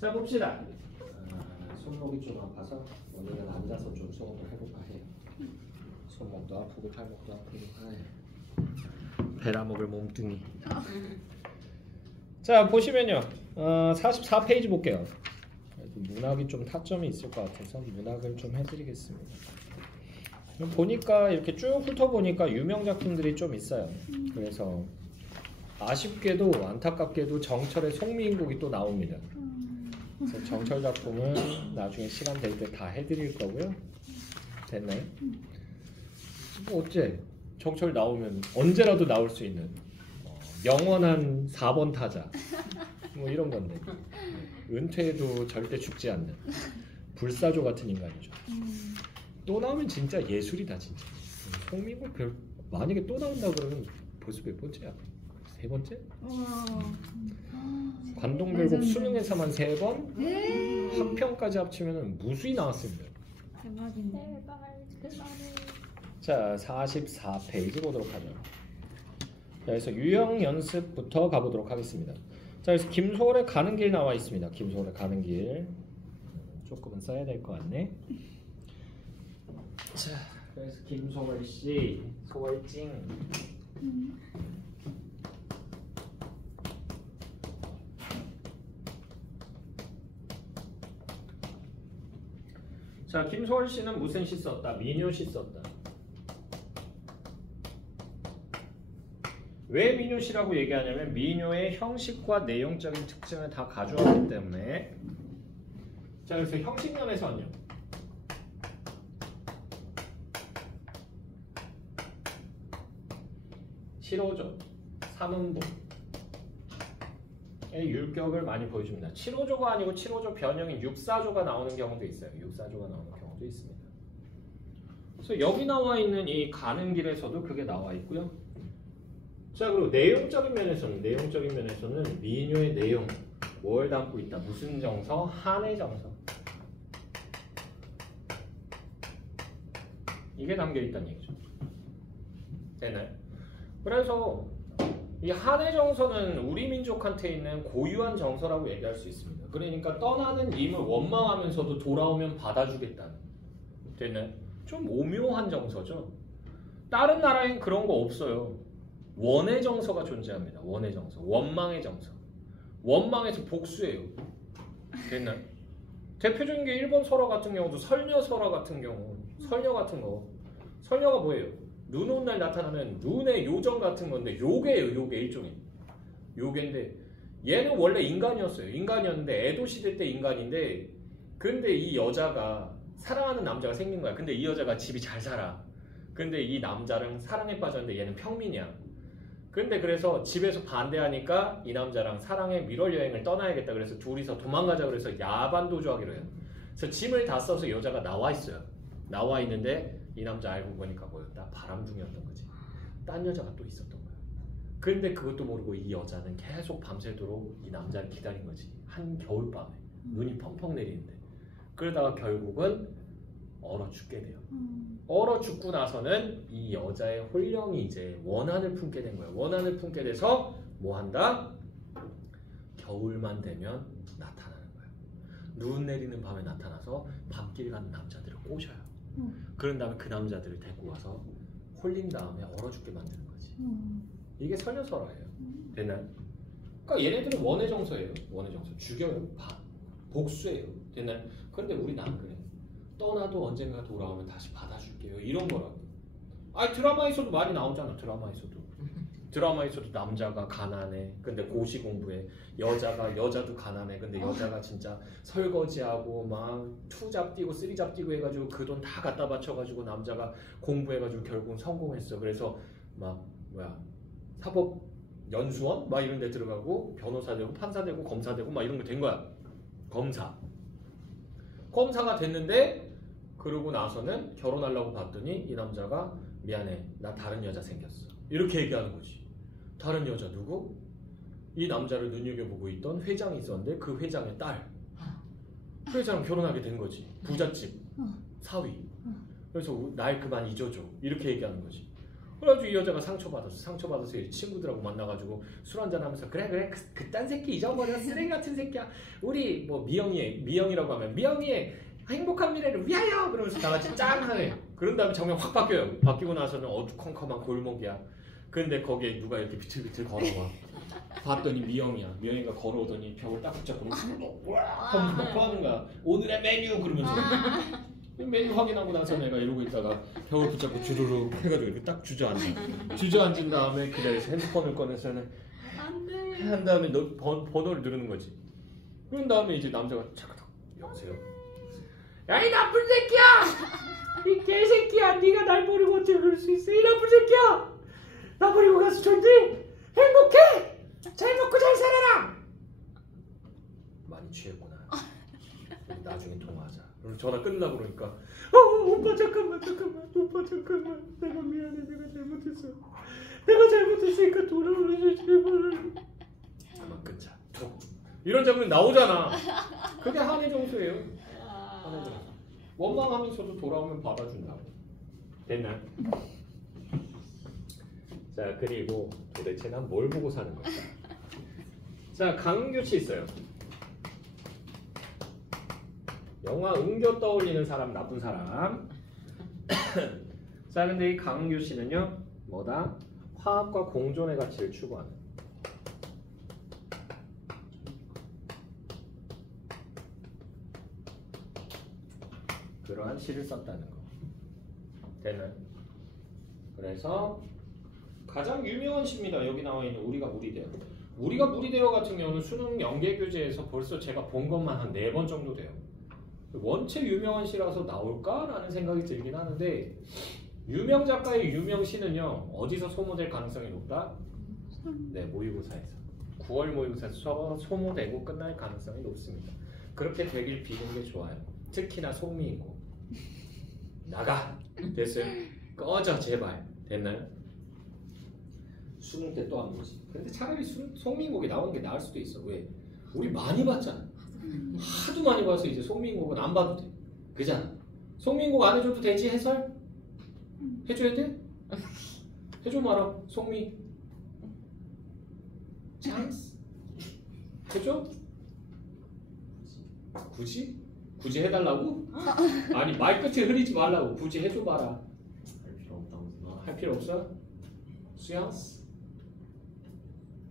자 봅시다. 손목이 좀 아파서 오늘은 앉아서 좀 수업을 해볼까 해요. 손목도 아프고 팔목도 아프고 베라먹을 몸뚱이. 자 보시면요 44페이지 볼게요. 문학이 좀 타점이 있을 것 같아서 문학을 좀 해드리겠습니다. 보니까 이렇게 쭉 훑어보니까 유명 작품들이 좀 있어요. 그래서 아쉽게도 안타깝게도 정철의 송미인곡이 또 나옵니다. 그래서 정철 작품은 나중에 시간 될 때 다 해드릴 거고요. 됐나요? 뭐 어째 정철 나오면 언제라도 나올 수 있는 영원한 4번 타자 뭐 이런 건데 은퇴해도 절대 죽지 않는 불사조 같은 인간이죠. 또 나오면 진짜 예술이다 진짜. 송미인곡 만약에 또 나온다 그러면 벌써 몇 번째야? 3번째? 관동별곡 수능에서만 3번, 학평까지 합치면 무수히 나왔습니다. 대박이네. 자, 44페이지 보도록 하죠. 자, 그래서 유형 연습부터 가보도록 하겠습니다. 자, 그래서 김소월의 가는 길 나와 있습니다. 김소월의 가는 길. 조금은 써야 될 것 같네. 자, 그래서 김소월 씨, 소월찡. 자, 김소월 씨는 무슨 시 썼다? 민요시 썼다. 왜 민요시라고 얘기하냐면 민요의 형식과 내용적인 특징을 다 가져왔기 때문에. 자, 그래서 형식면에서는요. 칠오조, 삼음봉의 율격을 많이 보여줍니다. 7호조가 아니고 7호조 변형인 6사조가 나오는 경우도 있어요. 6사조가 나오는 경우도 있습니다. 그래서 여기 나와 있는 이 가는 길에서도 그게 나와 있고요. 자, 그리고 내용적인 면에서는 민요의 내용 뭘 담고 있다? 무슨 정서? 한의 정서. 이게 담겨 있다는 얘기죠. 되나요? 그래서 이 한의 정서는 우리 민족한테 있는 고유한 정서라고 얘기할 수 있습니다. 그러니까 떠나는 임을 원망하면서도 돌아오면 받아주겠다는. 되나요? 좀 오묘한 정서죠. 다른 나라엔 그런 거 없어요. 원의 정서가 존재합니다. 원의 정서, 원망의 정서. 원망에서 복수예요. 됐나요? 대표적인 게 일본 설화 같은 경우도 설녀 설화 같은 경우, 설녀 같은 거. 설녀가 뭐예요? 눈 오는 날 나타나는 눈의 요정 같은 건데 요괴예요. 요괴 일종의. 요괴인데 얘는 원래 인간이었어요. 인간이었는데 에도 시대 때 인간인데 근데 이 여자가 사랑하는 남자가 생긴 거야. 근데 이 여자가 집이 잘 살아. 근데 이 남자랑 사랑에 빠졌는데 얘는 평민이야. 근데 그래서 집에서 반대하니까 이 남자랑 사랑의 밀월 여행을 떠나야겠다. 그래서 둘이서 도망가자 그래서 야반 도주하기로 해요. 그래서 짐을 다 써서 여자가 나와 있어요. 나와 있는데 이 남자 알고 보니까 뭐였다? 바람둥이였던 거지. 딴 여자가 또 있었던 거야. 근데 그것도 모르고 이 여자는 계속 밤새도록 이 남자를 기다린 거지. 한 겨울밤에 눈이 펑펑 내리는데 그러다가 결국은 얼어 죽게 돼요. 얼어 죽고 나서는 이 여자의 홀령이 이제 원한을 품게 된 거예요. 원한을 품게 돼서 뭐 한다? 겨울만 되면 나타나는 거예요. 눈 내리는 밤에 나타나서 밤길 가는 남자들을 꼬셔요. 그런 다음에 그 남자들을 데리고 와서 홀린 다음에 얼어 죽게 만드는 거지. 이게 설녀설화예요. 됐나요? 그러니까 얘네들은 원의 정서예요. 원의 정서. 죽여요. 복수예요. 됐나요? 그런데 우리는 안 그래. 떠나도 언젠가 돌아오면 다시 받아줄게요. 이런 거라고. 아, 드라마에서도 많이 나오잖아. 드라마에서도 남자가 가난해. 근데 고시 공부해. 여자도 가난해. 근데 여자가 진짜 설거지하고 막 2잡 뛰고 3잡 뛰고 해가지고 그 돈 다 갖다 바쳐가지고 남자가 공부해가지고 결국은 성공했어. 그래서 막 사법 연수원 막 이런 데 들어가고 변호사 되고 판사 되고 검사 되고 막 이런 거 된 거야. 검사가 됐는데 그러고 나서는 결혼하려고 봤더니 이 남자가 미안해 나 다른 여자 생겼어 이렇게 얘기하는 거지. 다른 여자 누구? 이 남자를 눈여겨보고 있던 회장이 있었는데 그 회장의 딸. 회장랑 결혼하게 된 거지. 부잣집 사위. 그래서 날 그만 잊어줘 이렇게 얘기하는 거지. 그래가지고 이 여자가 상처받아서 이 친구들하고 만나가지고 술 한잔하면서 그래 그딴 새끼 잊어버려 쓰레기 같은 새끼야. 우리 뭐 미영이라고 하면 미영이의 행복한 미래를 위하여 그러면서 다 같이 짠 하네. 그런 다음에 장면 확 바뀌어요. 바뀌고 나서는 어두컴컴한 골목이야. 근데 거기에 누가 이렇게 비틀비틀 걸어와. 봤더니 미영이가 걸어오더니 벽을 딱 붙잡고 뭐 하는 거야. 오늘의 메뉴 그러면서 메뉴 확인하고 나서 내가 이러고 있다가 벽을 붙잡고 주르륵 해가지고 이렇게 딱 주저앉은 다음에 기다려서 핸드폰을 꺼내서는 안돼 한 다음에 너 번호를 누르는 거지. 그런 다음에 이제 남자가 차가닥 여보세요. 야 이 나쁜 새끼야! 이 개새끼야! 네가 날 버리고 어떻게 그럴 수 있어? 이 나쁜 새끼야! 나 버리고 가서 좋니? 행복해! 잘 먹고 잘 살아라! 많이 취했구나. 나중에 통화하자. 그래서 전화 끝나고 그러니까 오빠 잠깐만 내가 미안해. 내가 잘못했으니까 돌아오셔 제발. 그만 끊자. 이런 장면 나오잖아. 그게 한해정서예요. 한해정서. 원망하면서도 돌아오면 받아준다고. 됐나? 자 그리고 도대체 난 뭘 보고 사는 걸까? 자 강은교씨 있어요. 영화 은교 떠올리는 사람 나쁜 사람. 자 근데 이 강은교 씨는요 뭐다? 화합과 공존의 가치를 추구하는 그러한 시를 썼다는 거. 되는. 그래서 가장 유명한 시입니다. 여기 나와 있는 우리가 무리되어. 우리가 무리되어 같은 경우는 수능 연계교재에서 벌써 제가 본 것만 한 4번 정도 돼요. 원체 유명한 시라서 나올까라는 생각이 들긴 하는데 유명 작가의 유명 시는요 어디서 소모될 가능성이 높다? 네, 모의고사에서 9월 모의고사에서 소모되고 끝날 가능성이 높습니다. 그렇게 되길 비는 게 좋아요. 특히나 송미인고 나가! 됐어요? 꺼져 제발. 됐나요? 수능 때 또 한 거지. 근데 차라리 송미인곡이 나오는 게 나을 수도 있어. 왜? 우리 많이 봤잖아. 하도 많이 봐서 이제 송민곡은 안 봐도 돼. 그잖아. 송민곡 안 해줘도 되지 해설? 해줘야 돼? 해줘 마라. 송미 찬스? 해줘? 굳이? 굳이 해달라고? 아니 말 끝에 흐리지 말라고. 굳이 해줘 봐라. 할 필요 없다고 생각. 할 필요 없어? 수양스?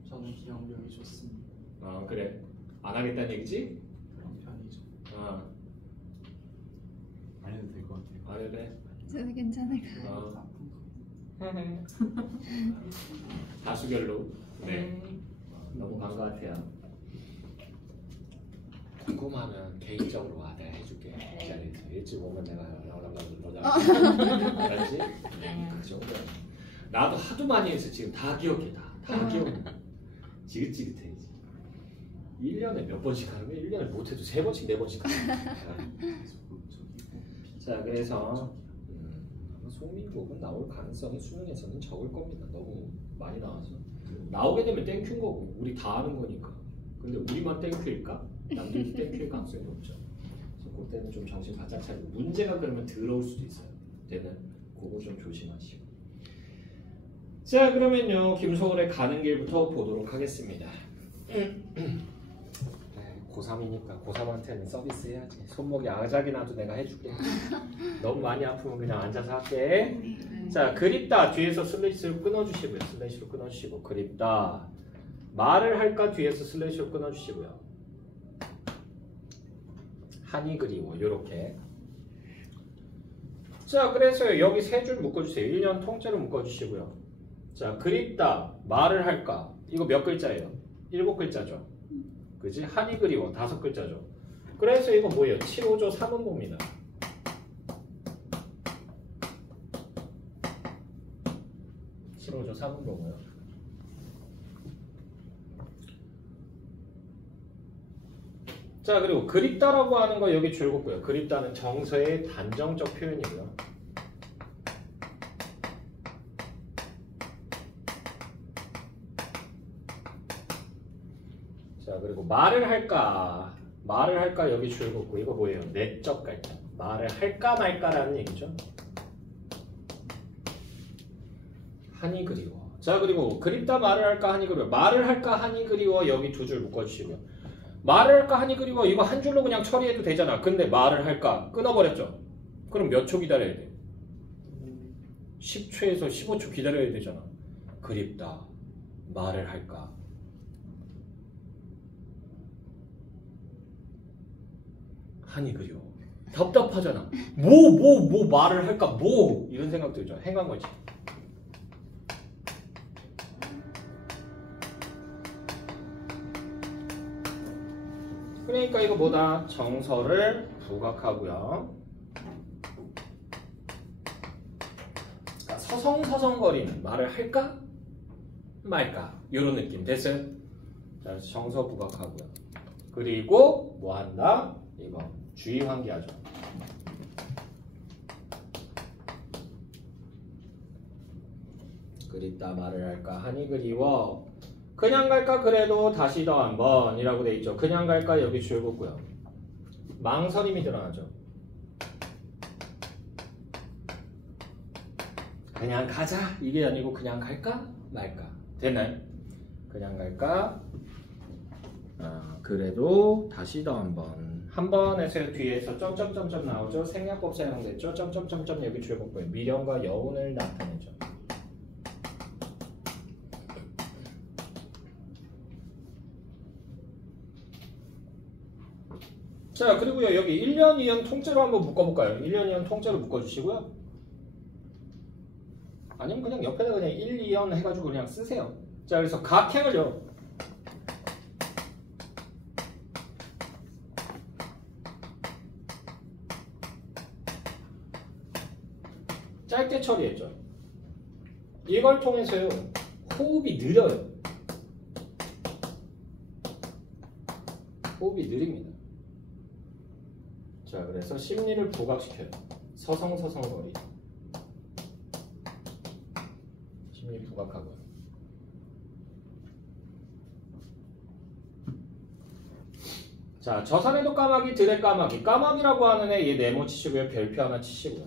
저는 기억력이 좋습니다. 그래. 안 하겠다는 얘기지? 그런 편이죠. 안 해도 될 것 같아요. 안 해도 돼? 저는 괜찮을 것 같아요. 다수결로. 네. 너무 반가워해요. 궁금하면 개인적으로 와. 내가 해줄게. 기다려서 일찍 오면 내가 알았지? 그 정도야. 나도 하도 많이 해서 지금 다 기억해. 다 기억해. 지긋지긋해. 1년에 몇 번씩 하는 거야? 1년에 못해도 3번씩 4번씩 하는 거야. 자 그래서 송민곡은 나올 가능성이 수능에서는 적을 겁니다. 너무 많이 나와서 나오게 되면 땡큐인 거고 우리 다 아는 거니까. 근데 우리만 땡큐일까? 남들도 땡큐일 가능성이 높죠. 그래서 그때는 좀 정신 바짝 차리고 문제가 그러면 들어올 수도 있어요. 그때는 그거 좀 조심하시고. 자 그러면요 김소월의 가는 길부터 보도록 하겠습니다. 고3이니까 고3한테는 서비스 해야지. 손목이 아작이 나도 내가 해줄게. 너무 많이 아프면 그냥 앉아서 할게. 자 그립다 뒤에서 슬래시로 끊어주시고요. 슬래시로 끊어주시고 그립다. 말을 할까 뒤에서 슬래시로 끊어주시고요. 한이 그리워 요렇게. 자 그래서 여기 3줄 묶어주세요. 1년 통째로 묶어주시고요. 자 그립다 말을 할까 이거 몇 글자예요? 7글자죠. 그지? 한이 그리워 5글자죠. 그래서 이거 뭐예요? 7호조 3음보입니다. 7호조 3음보고요. 자 그리고 그립다라고 하는 거 여기 줄 긋고요. 그립다는 정서의 단정적 표현이고요. 자 그리고 말을 할까 여기 줄 긋고 이거 뭐예요? 내적 갈등. 말을 할까 말까라는 얘기죠. 한이 그리워. 자, 그리고 그립다 말을 할까 한이 그리워. 말을 할까 한이 그리워. 여기 두 줄 묶어주시고요. 말을 할까 한이 그리워. 이거 한 줄로 그냥 처리해도 되잖아. 근데 말을 할까 끊어버렸죠. 그럼 몇 초 기다려야 돼? 10초에서 15초 기다려야 되잖아. 그립다 말을 할까. 한이 그리워. 답답하잖아. 뭐 말을 할까? 뭐 이런 생각 들죠. 행한 거지. 그러니까 이거 뭐다? 정서를 부각하고요. 그러니까 서성서성거리는 말을 할까? 말까? 이런 느낌 됐어요? 자, 그래서 정서 부각하고요. 그리고 뭐 한다? 이거 주의 환기하죠. 그립다 말을 할까 하니 그리워. 그냥 갈까 그래도 다시 더 한번 이라고 돼 있죠. 그냥 갈까 여기 줄 긋고요. 망설임이 드러나죠. 그냥 가자 이게 아니고 그냥 갈까 말까. 됐나요? 그냥 갈까 그래도 다시 더 한 번에서 뒤에서 점점점점 나오죠. 생략법 사용됐죠. 점점점점 여기 줄 긋고요. 미련과 여운을 나타내죠. 자, 그리고요 여기 1년 2년 통째로 한번 묶어볼까요? 1년 2년 통째로 묶어주시고요. 아니면 그냥 옆에다 그냥 1, 2년 해가지고 그냥 쓰세요. 자, 그래서 각행을요. 짧게 처리했죠. 이걸 통해서요 호흡이 느려요. 호흡이 느립니다. 자, 그래서 심리를 부각시켜요. 서성서성거리. 심리 부각하고요. 자, 저산에도 까마귀, 들에 까마귀. 까마귀라고 하는 애 얘 네모 치시고요. 별표 하나 치시고요.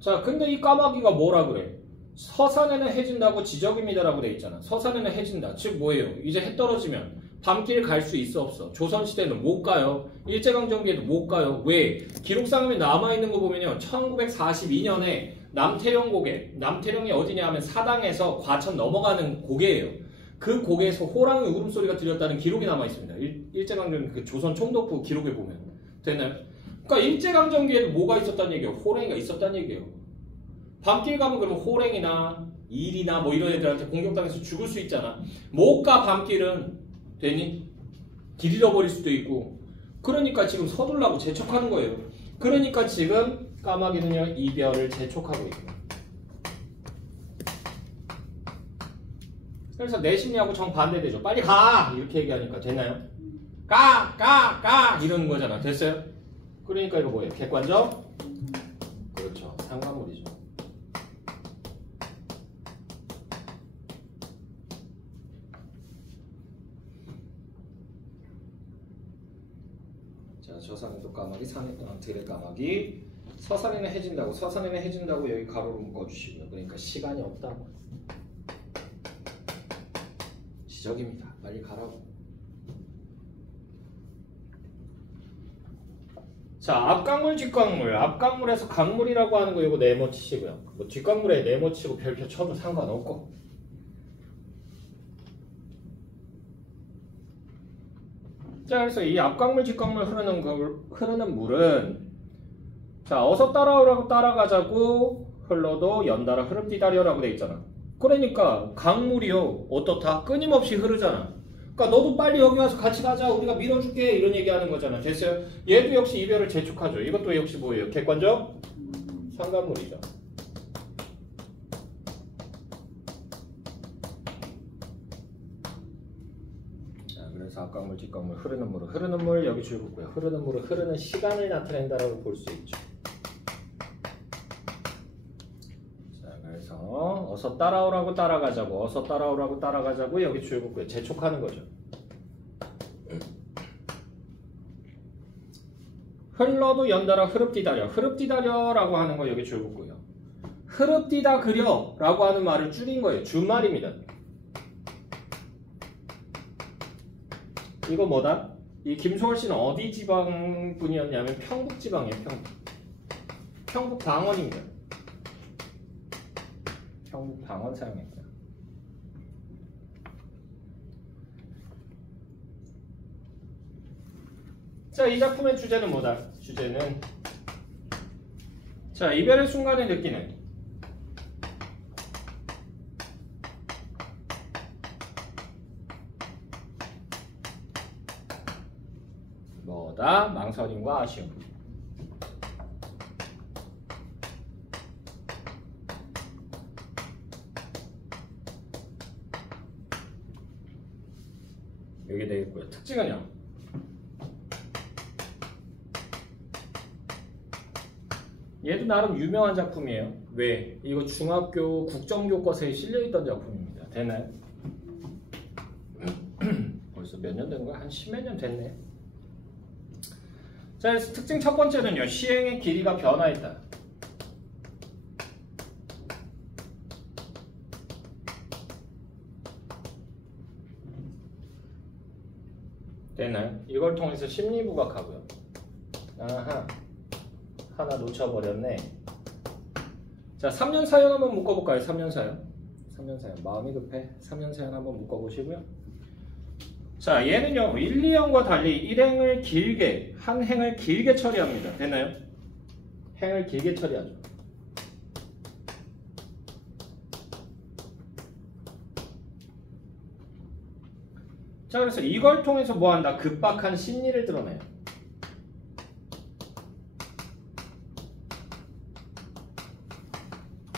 자, 근데 이 까마귀가 뭐라 그래? 서산에는 해진다고 지적입니다라고 돼 있잖아. 서산에는 해진다. 즉 뭐예요? 이제 해 떨어지면 밤길 갈 수 있어 없어? 조선시대는 못 가요. 일제강점기에도 못 가요. 왜? 기록상에 남아있는 거 보면요. 1942년에 남태령 고개. 남태령이 어디냐 하면 사당에서 과천 넘어가는 고개예요. 그 고개에서 호랑이 울음소리가 들렸다는 기록이 남아있습니다. 일제강점기 그 조선 총독부 기록에 보면. 됐나요? 그러니까 일제강점기에도 뭐가 있었다는 얘기예요? 호랭이가 있었다는 얘기예요. 밤길 가면 그러면 호랭이나 일이나 뭐 이런 애들한테 공격당해서 죽을 수 있잖아. 못 가 밤길은 되니? 길 잃어버릴 수도 있고. 그러니까 지금 서둘라고 재촉하는 거예요. 그러니까 지금 까마귀는요 이별을 재촉하고 있고. 그래서 내 심리하고 정반대되죠. 빨리 가! 이렇게 얘기하니까 되나요? 가! 이러는 거잖아. 됐어요? 그러니까 이거 뭐예요? 객관적? 그렇죠. 상관물이죠. 자, 저산에도 까마귀, 들에 까마귀. 서산에는 해진다고. 서산에는 해진다고 여기 가로로 묶어주시고요. 그러니까 시간이 없다고. 지적입니다. 빨리 가라고. 자, 앞강물, 뒷강물. 앞강물에서 강물이라고 하는 거 이거 네모 치시고요. 뭐 뒷강물에 네모 치고 별표 쳐도 상관없고. 자, 그래서 이 앞강물, 뒷강물 흐르는 물은 자, 어서 따라오라고 따라가자고 흘러도 연달아 흐름디다려라고 돼 있잖아. 그러니까 강물이요 어떻다? 끊임없이 흐르잖아. 그러니까 너도 빨리 여기 와서 같이 가자. 우리가 밀어줄게. 이런 얘기하는 거잖아. 됐어요? 얘도 역시 이별을 재촉하죠. 이것도 역시 뭐예요? 객관적? 상관물이죠. 자, 그래서 앞강물, 뒷강물, 흐르는 물은 흐르는 물 여기 줄 긋고요. 흐르는 물은 흐르는 시간을 나타낸다라고 볼 수 있죠. 어서 따라오라고 따라가자고. 어서 따라오라고 따라가자고 여기 줄 긋고요. 재촉하는 거죠. 흘러도 연달아 흐릅디다려. 흐릅디다려라고 하는 거 여기 줄 긋고요. 흐릅디다 그려 라고 하는 말을 줄인 거예요. 준말입니다. 이거 뭐다? 이 김소월 씨는 어디 지방 분이었냐면 평북 지방이에요. 평북 방언입니다. 평북 방언 사용했고요. 자, 이 작품의 주제는 뭐다? 주제는 자, 이별의 순간에 느끼는 뭐다? 망설임과 아쉬움. 여기 되겠고요. 특징은요. 얘도 나름 유명한 작품이에요. 왜? 이거 중학교 국정교과서에 실려있던 작품입니다. 되나요? 벌써 몇 년 된 거야? 한 십몇 년 됐네. 자, 그래서 특징 첫 번째는요. 시행의 길이가 변화했다. 되나요? 이걸 통해서 심리부각하고요. 아하, 하나 놓쳐버렸네. 자, 3년 사연 한번 묶어볼까요? 3년 사연. 3년 사연. 마음이 급해. 3년 사연 한번 묶어보시고요. 자, 얘는요. 1, 2행과 달리 1행을 길게, 한 행을 길게 처리합니다. 되나요? 행을 길게 처리하죠. 자, 그래서 이걸 통해서 뭐한다? 급박한 심리를 드러내요.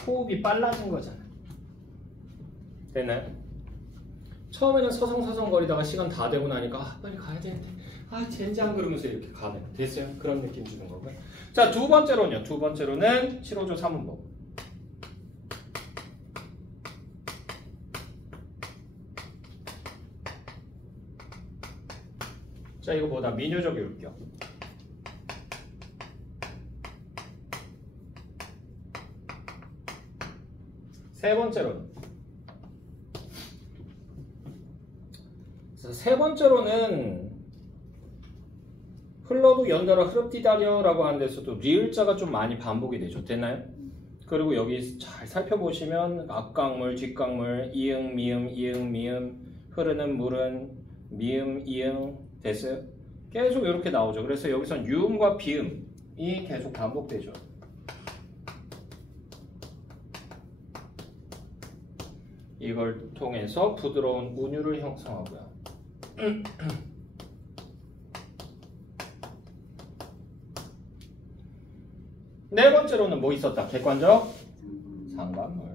호흡이 빨라진 거잖아. 되나요? 처음에는 서성서성거리다가 시간 다 되고 나니까 아, 빨리 가야 되는데 아 젠장 그러면서 이렇게 가네. 됐어요? 그런 느낌 주는 거고요. 자, 두 번째로는요. 두 번째로는 7호조 3문법. 자, 이거 뭐다? 민요적 율격. 세 번째로는 흘러도 연달아 흐릅디다려 라고 하는 데서도 리을자가 좀 많이 반복이 되죠. 됐나요? 그리고 여기 잘 살펴보시면 앞강물, 뒷강물, 이응, 미음, 이응, 미음, 흐르는 물은 미음, 이응. 됐어요? 계속 이렇게 나오죠. 그래서 여기선 유음과 비음이 계속 반복되죠. 이걸 통해서 부드러운 운율을 형성하고요. 네 번째로는 뭐 있었다? 객관적 상관물.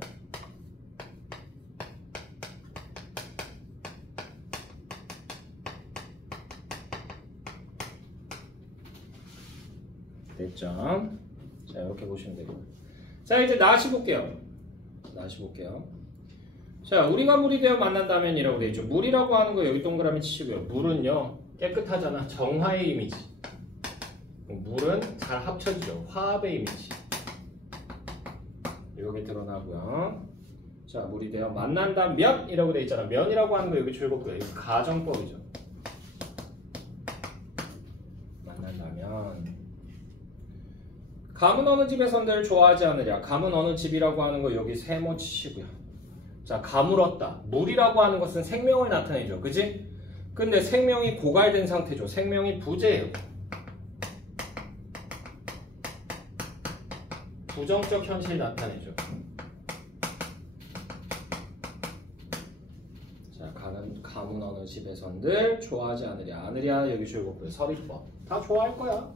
됐죠? 자, 이렇게 보시면 되고요. 자, 이제 나시 볼게요. 자, 우리가 물이 되어 만난다면 이라고 되어 있죠. 물이라고 하는 거 여기 동그라미 치시고요. 물은요, 깨끗하잖아. 정화의 이미지. 물은 잘 합쳐지죠. 화합의 이미지. 이게 드러나고요. 자, 물이 되어 만난다면 이라고 되어 있잖아. 면이라고 하는 거 여기 줄거고요. 이거 가정법이죠. 만난다면. 감은 어느 집에선들 좋아하지 않으랴. 감은 어느 집이라고 하는 거 여기 세모 치시고요. 자, 가물었다. 물이라고 하는 것은 생명을 나타내죠. 그지? 근데 생명이 고갈된 상태죠. 생명이 부재예요. 부정적 현실 나타내죠. 자, 감은 어느 집에선들 좋아하지 않으랴. 않으랴 여기 줄거고요. 서리법. 다 좋아할 거야.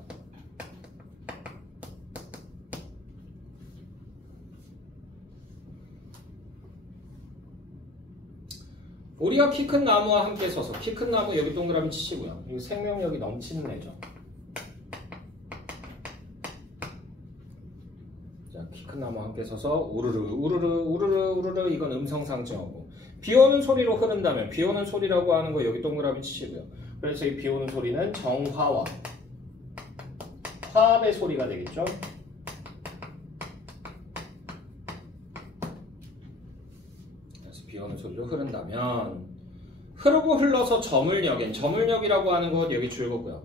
우리가 키 큰 나무와 함께 서서 키 큰 나무 여기 동그라미 치시고요. 이 생명력이 넘치는 애죠. 자, 키 큰 나무와 함께 서서 우르르 우르르 우르르 우르르 이건 음성 상징어고 비 오는 소리로 흐른다면 비 오는 소리라고 하는 거 여기 동그라미 치시고요. 그래서 이 비 오는 소리는 정화와 화합의 소리가 되겠죠. 오는 소리로 흐른다면 흐르고 흘러서 저물녘엔 저물녘이라고 하는 것 여기 줄거고요.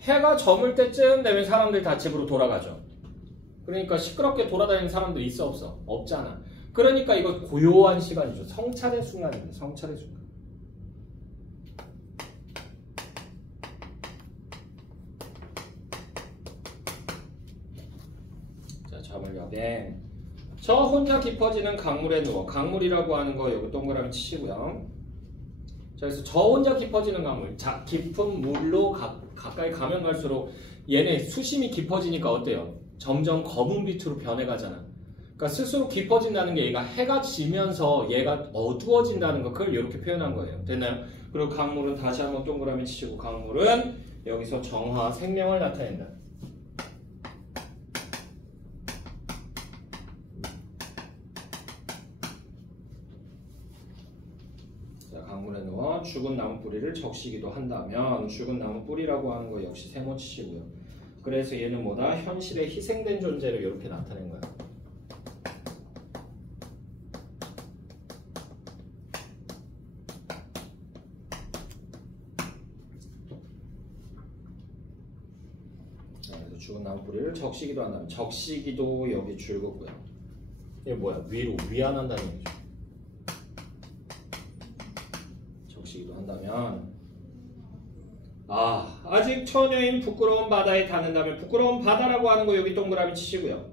해가 저물 때쯤 되면 사람들 다 집으로 돌아가죠. 그러니까 시끄럽게 돌아다니는 사람들 있어 없어? 없잖아. 그러니까 이거 고요한 시간이죠. 성찰의 순간입니다. 성찰의 순간. 자, 저물녘에 저 혼자 깊어지는 강물에 누워. 강물이라고 하는 거 여기 동그라미 치시고요. 자, 그래서 저 혼자 깊어지는 강물. 자, 깊은 물로 가까이 가면 갈수록 얘네 수심이 깊어지니까 어때요? 점점 검은 빛으로 변해가잖아. 그러니까 스스로 깊어진다는 게 얘가 해가 지면서 얘가 어두워진다는 거 그걸 이렇게 표현한 거예요. 됐나요? 그리고 강물은 다시 한번 동그라미 치시고 강물은 여기서 정화, 생명을 나타낸다. 강물에 넣어 죽은 나무 뿌리를 적시기도 한다면 죽은 나무 뿌리라고 하는 거 역시 세모 치시고요. 그래서 얘는 뭐다? 현실에 희생된 존재를 이렇게 나타낸 거야. 그래서 죽은 나무 뿌리를 적시기도 한다면 적시기도 여기 줄거고요. 이게 뭐야? 위로 위안한다는 얘기죠. 적시기도 한다면 아직 처녀인 부끄러운 바다에 닿는다면 부끄러운 바다라고 하는 거 여기 동그라미 치시고요.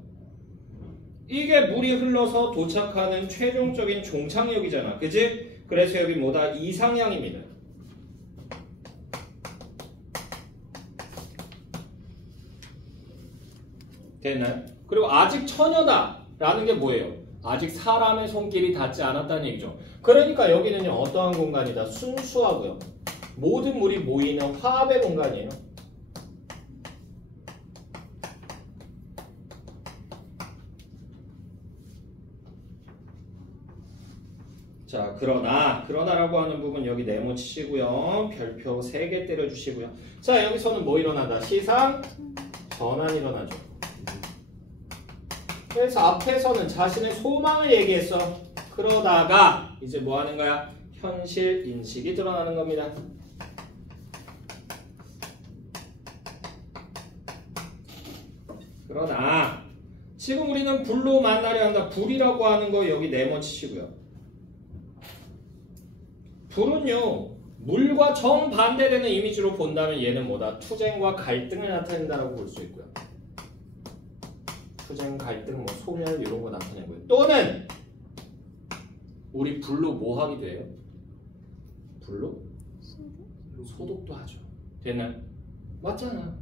이게 물이 흘러서 도착하는 최종적인 종착역이잖아. 그치? 그래서 여기 뭐다? 이상향입니다. 됐나요? 그리고 아직 처녀다 라는 게 뭐예요? 아직 사람의 손길이 닿지 않았다는 얘기죠. 그러니까 여기는요 어떠한 공간이다? 순수하고요. 모든 물이 모이는 화합의 공간이에요. 자, 그러나라고 하는 부분 여기 네모 치시고요. 별표 3개 때려주시고요. 자, 여기서는 뭐 일어난다? 시상 전환이 일어나죠. 그래서 앞에서는 자신의 소망을 얘기했어. 그러다가 이제 뭐 하는 거야? 현실 인식이 드러나는 겁니다. 그러나 지금 우리는 불로 만나려 한다. 불이라고 하는 거 여기 네모 치시고요. 불은요 물과 정반대되는 이미지로 본다면 얘는 뭐다? 투쟁과 갈등을 나타낸다라고 볼 수 있고요. 투쟁, 갈등, 뭐 소멸 이런 거 나타내고요. 또는 우리 불로 뭐 하기도 해요? 불로? 소독도 하죠. 됐나요? 맞잖아.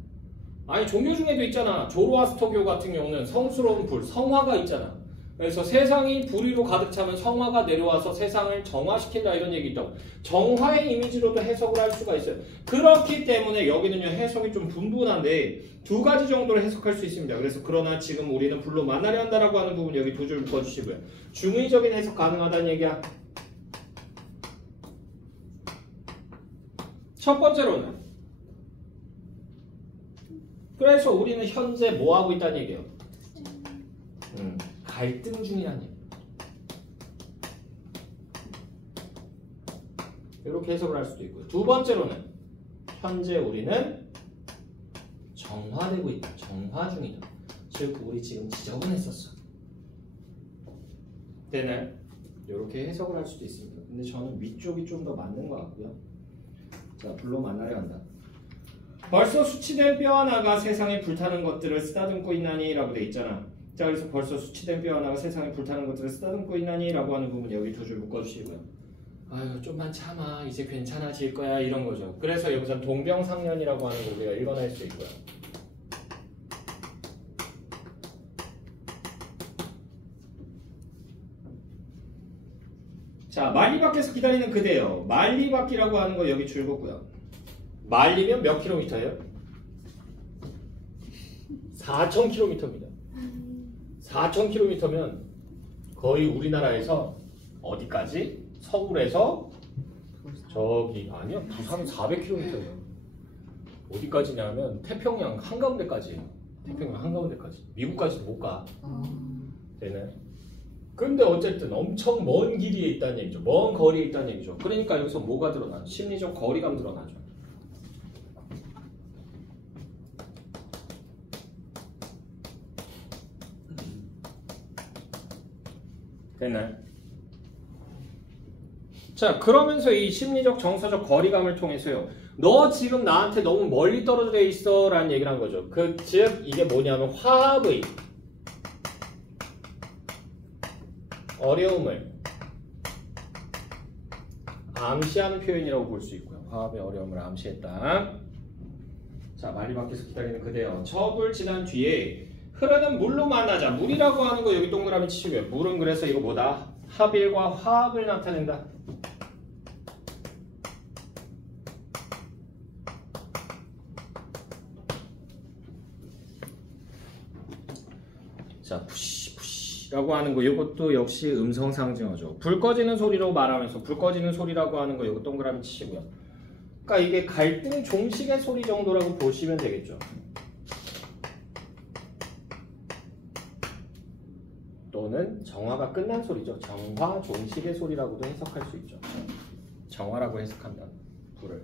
아니 종교 중에도 있잖아. 조로아스터교 같은 경우는 성스러운 불, 성화가 있잖아. 그래서 세상이 불의로 가득 차면 성화가 내려와서 세상을 정화시킨다 이런 얘기 있다고. 정화의 이미지로도 해석을 할 수가 있어요. 그렇기 때문에 여기는요 해석이 좀 분분한데 두 가지 정도로 해석할 수 있습니다. 그래서 그러나 지금 우리는 불로 만나려 한다라고 하는 부분 여기 두 줄 묶어주시고요. 중의적인 해석 가능하다는 얘기야. 첫 번째로는 그래서 우리는 현재 뭐 하고 있다는 얘기예요? 갈등 중이라는 얘기. 이렇게 해석을 할 수도 있고요. 두 번째로는 현재 우리는 정화되고 있다. 정화 중이다. 즉 우리 지금 지저분했었어. 되나요? 이렇게 해석을 할 수도 있습니다. 근데 저는 위쪽이 좀 더 맞는 것 같고요. 자, 불로 만나려 한다. 벌써 수치된 뼈 하나가 세상에 불타는 것들을 쓰다듬고 있나니 라고 돼 있잖아. 자, 그래서 벌써 수치된 뼈 하나가 세상에 불타는 것들을 쓰다듬고 있나니 라고 하는 부분 여기 두 줄 묶어주시고요. 아유 좀만 참아 이제 괜찮아질 거야 이런 거죠. 그래서 여기서 동병상련이라고 하는 거 우리가 읽어낼 수 있고요. 자, 만리 밖에서 기다리는 그대요. 만리 밖이라고 하는 거 여기 줄 긋고요. 만리면 몇 킬로미터예요? 4,000km입니다. 4,000km면 거의 우리나라에서 어디까지? 서울에서 저기 아니요 부산 400km예요. 어디까지냐면 태평양 한가운데까지예요. 태평양 한가운데까지. 미국까지도 못 가. 되네. 근데 어쨌든 엄청 먼 길이에 있다는 얘기죠. 먼 거리에 있다는 얘기죠. 그러니까 여기서 뭐가 드러나죠? 심리적 거리감 드러나죠. 됐나요? 자, 그러면서 이 심리적 정서적 거리감을 통해서요. 너 지금 나한테 너무 멀리 떨어져 있어 라는 얘기를 한 거죠. 즉 이게 뭐냐면 화합의 어려움을 암시하는 표현이라고 볼 수 있고요. 화합의 어려움을 암시했다. 자, 말이 밖에서 기다리는 그대여. 첩을 지난 뒤에 흐르는 물로 만나자. 물이라고 하는 거 여기 동그라미 치고요. 물은 그래서 이거 뭐다? 합일과 화합을 나타낸다. 자, 푸시푸시라고 하는 거 이것도 역시 음성 상징어죠. 불 꺼지는 소리로 말하면서 불 꺼지는 소리라고 하는 거 이거 동그라미 치시고요. 그러니까 이게 갈등 종식의 소리 정도라고 보시면 되겠죠. 또는 정화가 끝난 소리죠. 정화 종식의 소리라고도 해석할 수 있죠. 정화라고 해석한다. 불을.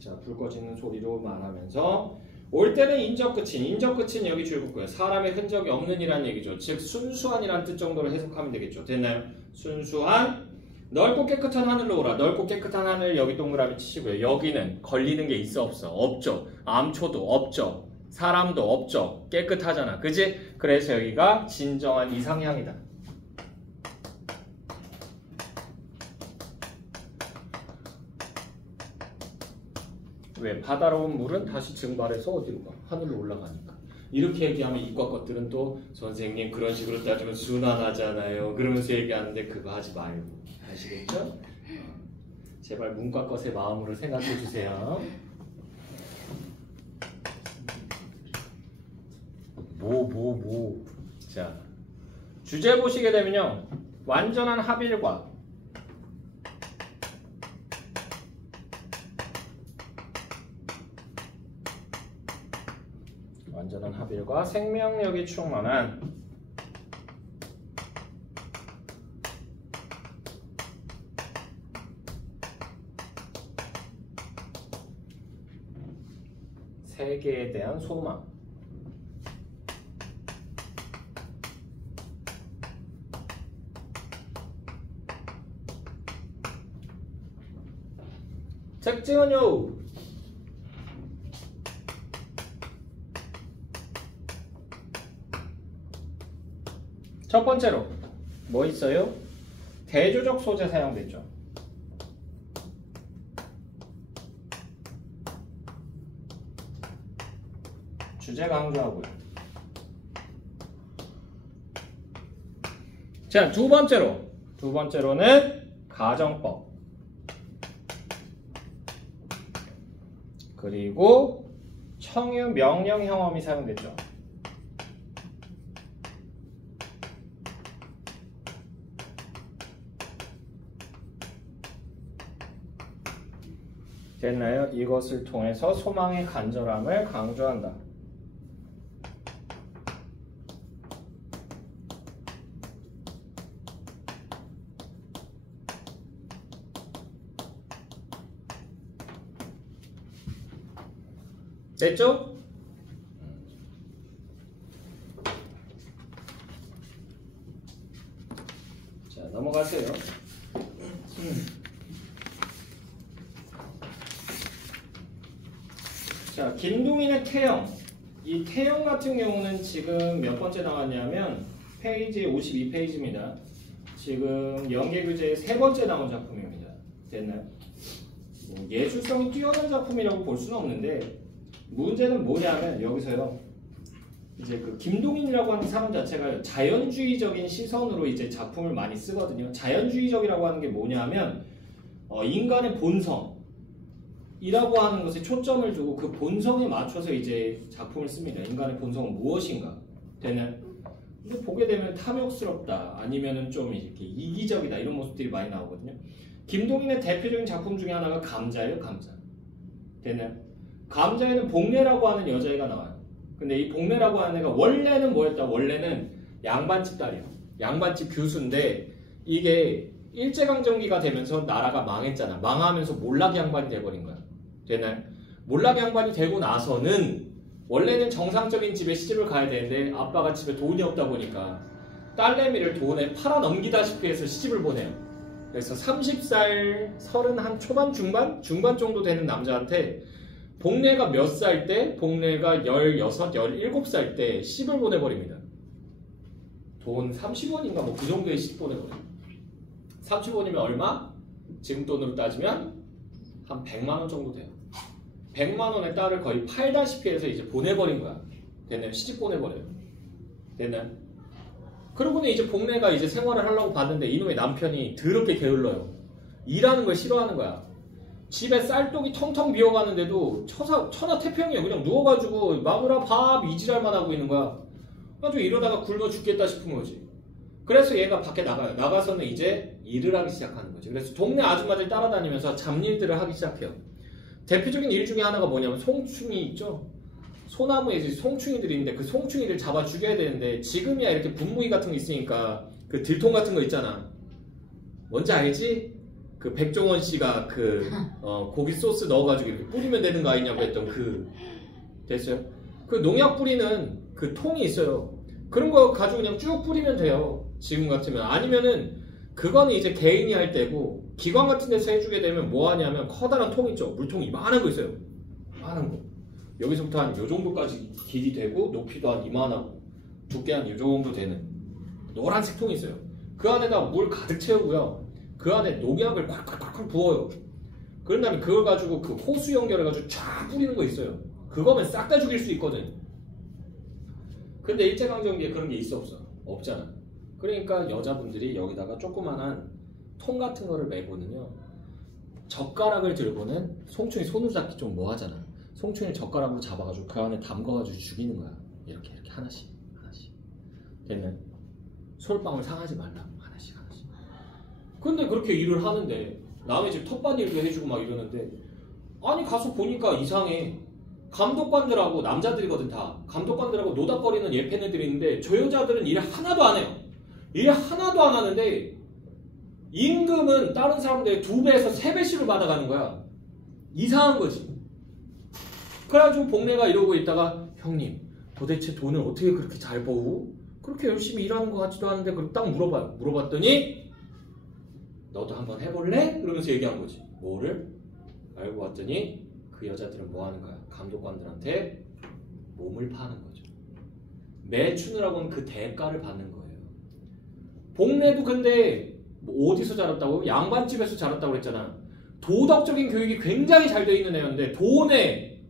자, 불 꺼지는 소리로 말하면서 올 때는 인적 끝인. 인적 끝인 여기 줄긋고요. 사람의 흔적이 없는 이란 얘기죠. 즉 순수한이란 뜻 정도로 해석하면 되겠죠. 됐나요? 순수한. 넓고 깨끗한 하늘로 오라. 넓고 깨끗한 하늘 여기 동그라미 치시고요. 여기는 걸리는 게 있어 없어? 없죠. 암초도 없죠. 사람도 없죠. 깨끗하잖아. 그지? 그래서 여기가 진정한 이상향이다. 왜? 바다로운 물은 다시 증발해서 어디로 가? 하늘로 올라가니까. 이렇게 얘기하면 이과 것들은 또 선생님 그런 식으로 따지면 순환하잖아요. 그러면서 얘기하는데 그거 하지 말고. 아시겠죠? 제발 문과 것의 마음으로 생각해 주세요. 자, 주제 보시게 되면요. 완전한 합일과 완전한 합일과 생명력이 충만한 세계에 대한 소망. 특징은요. 첫 번째로 뭐 있어요? 대조적 소재 사용됐죠. 주제 강조하고요. 자, 두 번째로는 가정법. 그리고 청유 명령 형엄이 사용됐죠. 됐나요? 이것을 통해서 소망의 간절함을 강조한다. 됐죠? 자, 넘어가세요. 자, 김동인의 태영. 이 태영 같은 경우는 지금 몇 번째 나왔냐면 페이지 52페이지입니다. 지금 연계교재의 세 번째 나온 작품입니다. 됐나요? 예술성이 뛰어난 작품이라고 볼 수는 없는데 문제는 뭐냐면 여기서요. 이제 그 김동인이라고 하는 사람 자체가 자연주의적인 시선으로 이제 작품을 많이 쓰거든요. 자연주의적이라고 하는 게 뭐냐면 인간의 본성이라고 하는 것에 초점을 두고 그 본성에 맞춰서 이제 작품을 씁니다. 인간의 본성은 무엇인가? 되는. 근데 보게 되면 탐욕스럽다, 아니면은 좀 이렇게 이기적이다 이런 모습들이 많이 나오거든요. 김동인의 대표적인 작품 중에 하나가 감자예요. 감자. 되는. 감자에는 복례라고 하는 여자애가 나와요. 근데 이 복례라고 하는 애가 원래는 뭐였다? 원래는 양반집 딸이야. 양반집 교수인데 이게 일제강점기가 되면서 나라가 망했잖아. 망하면서 몰락 양반이 돼버린 거야. 되나요? 몰락 양반이 되고 나서는 원래는 정상적인 집에 시집을 가야 되는데 아빠가 집에 돈이 없다 보니까 딸내미를 돈에 팔아 넘기다시피 해서 시집을 보내요. 그래서 30살, 30한 초반, 중반 정도 되는 남자한테 복례가 몇 살 때? 복례가 16, 17살 때 시집을 보내버립니다. 돈 30원인가 뭐 그 정도의 시 보내버려요. 30원이면 얼마? 지금 돈으로 따지면 한 100만원 정도 돼요. 100만원의 딸을 거의 팔다시피 해서 이제 보내버린 거야. 됐나요? 시집 보내버려요. 됐나요? 그러고는 이제 복례가 이제 생활을 하려고 봤는데 이놈의 남편이 더럽게 게을러요. 일하는 걸 싫어하는 거야. 집에 쌀독이 텅텅 비어가는데도 천하태평이에요. 그냥 누워가지고 마누라 밥 이지랄만 하고 있는 거야. 아주 이러다가 굶어 죽겠다 싶은 거지. 그래서 얘가 밖에 나가요. 나가서는 이제 일을 하기 시작하는 거지. 그래서 동네 아줌마들 따라다니면서 잡일들을 하기 시작해요. 대표적인 일 중에 하나가 뭐냐면 송충이 있죠. 소나무에 이제 송충이들이 있는데 그 송충이를 잡아 죽여야 되는데 지금이야 이렇게 분무기 같은 거 있으니까 그 들통 같은 거 있잖아. 뭔지 알지? 그 백종원 씨가 그 고기 소스 넣어가지고 이렇게 뿌리면 되는 거 아니냐고 했던 그 됐어요? 그 농약 뿌리는 그 통이 있어요. 그런 거 가지고 그냥 쭉 뿌리면 돼요. 지금 같으면. 아니면은 그거는 이제 개인이 할 때고 기관 같은 데서 해주게 되면 뭐 하냐면 커다란 통 있죠. 물통 이만한 거 있어요. 이만한 거. 여기서부터 한 요 정도까지 길이 되고 높이도 한 이만하고 두께 한 요 정도 되는 노란색 통이 있어요. 그 안에다 물 가득 채우고요. 그 안에 농약을 콱콱콱 부어요. 그런 다음에 그걸 가지고 그 호수 연결해가지고 쫙 뿌리는 거 있어요. 그거면 싹 다 죽일 수 있거든. 근데 일제강점기에 그런 게 있어 없어? 없잖아. 그러니까 여자분들이 여기다가 조그만한 통 같은 거를 메고는요. 젓가락을 들고는 송충이 손으로 잡기 좀 뭐하잖아. 송충이를 젓가락으로 잡아가지고 그 안에 담가가지고 죽이는 거야. 이렇게 하나씩. 됐네. 솔방울 상하지 말라고 하나씩. 근데 그렇게 일을 하는데 남의 집 텃밭일도 해주고 막 이러는데 아니 가서 보니까 이상해. 감독관들하고 남자들이거든 다. 감독관들하고 노닥거리는 예쁜 애들이 있는데 저 여자들은 일 하나도 안 해요. 일 하나도 안 하는데 임금은 다른 사람들의 2배에서 3배씩을 받아가는 거야. 이상한 거지. 그래가지고 복례가 이러고 있다가 형님 도대체 돈을 어떻게 그렇게 잘 버우? 그렇게 열심히 일하는 것 같지도 않은데 그걸 딱 물어봐요. 물어봤더니 너도 한번 해볼래? 그러면서 얘기한 거지. 뭐를? 알고 봤더니 그 여자들은 뭐 하는 거야? 감독관들한테 몸을 파는 거죠. 매춘을 그 대가를 받는 거예요. 복례도 근데 뭐 어디서 자랐다고? 양반집에서 자랐다고 그랬잖아. 도덕적인 교육이 굉장히 잘 되어 있는 애였는데 돈에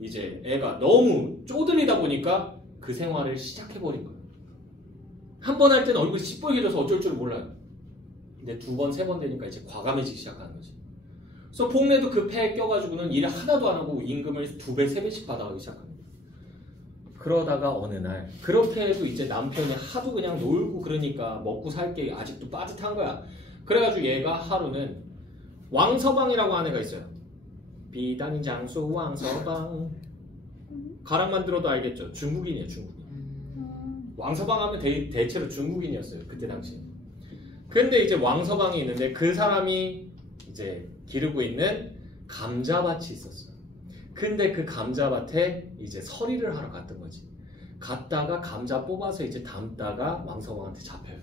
이제 애가 너무 쪼들리다 보니까 그 생활을 시작해버린 거예요. 한 번 할 때는 얼굴이 시뻘개져서 어쩔 줄 몰라요. 근데 2번, 3번 되니까 이제 과감해지기 시작하는 거지. 그래서 복례도 그 폐에 껴가지고는 일 하나도 안 하고 임금을 2배, 3배씩 받아가기 시작합니다. 그러다가 어느 날 그렇게 해도 이제 남편이 하도 그냥 놀고 그러니까 먹고 살 게 아직도 빠듯한 거야. 그래가지고 얘가 하루는 왕서방이라고 하는 애가 있어요. 비단장수 왕서방. 가락만 들어도 알겠죠. 중국인이에요. 중국인. 왕서방 하면 대체로 중국인이었어요. 그때 당시에. 근데 이제 왕서방이 있는데 그 사람이 이제 기르고 있는 감자밭이 있었어요. 근데 그 감자밭에 이제 서리를 하러 갔던 거지. 갔다가 감자 뽑아서 이제 담다가 왕서방한테 잡혀요.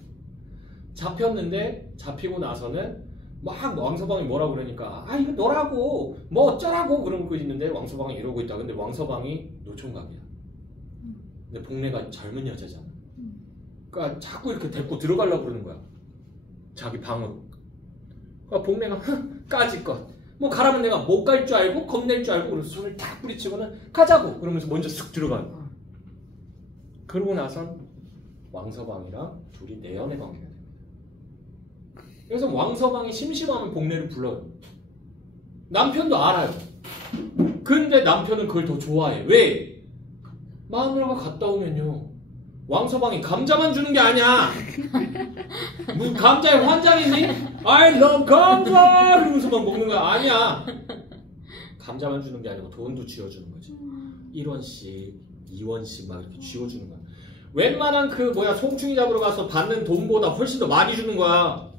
잡혔는데 잡히고 나서는 막 왕서방이 뭐라고 그러니까 아 이거 너라고 뭐 어쩌라고 그러고 있는데 왕서방이 이러고 있다. 근데 왕서방이 노총각이야. 근데 복례가 젊은 여자잖아. 그러니까 자꾸 이렇게 데리고 들어가려고 그러는 거야. 자기 방으로. 그러니까 복례가 까짓것. 뭐 가라면 내가 못 갈 줄 알고 겁낼 줄 알고 그래서 손을 탁 뿌리치고는 가자고 그러면서 먼저 쑥 들어가요. 그러고 나선 왕서방이랑 둘이 내연의 관계가 됩니다. 그래서 왕서방이 심심하면 복례를 불러요. 남편도 알아요. 근데 남편은 그걸 더 좋아해. 왜? 마누라가 갔다 오면요. 왕서방이 감자만 주는 게 아니야. 무슨 감자에 환장 있니? I love 감자! 이러면서 막 먹는 거야. 아니야. 감자만 주는 게 아니고 돈도 쥐어주는 거지. 1원씩, 2원씩 막 이렇게 쥐어주는 거야. 웬만한 그 뭐야 송충이 잡으러 가서 받는 돈보다 훨씬 더 많이 주는 거야.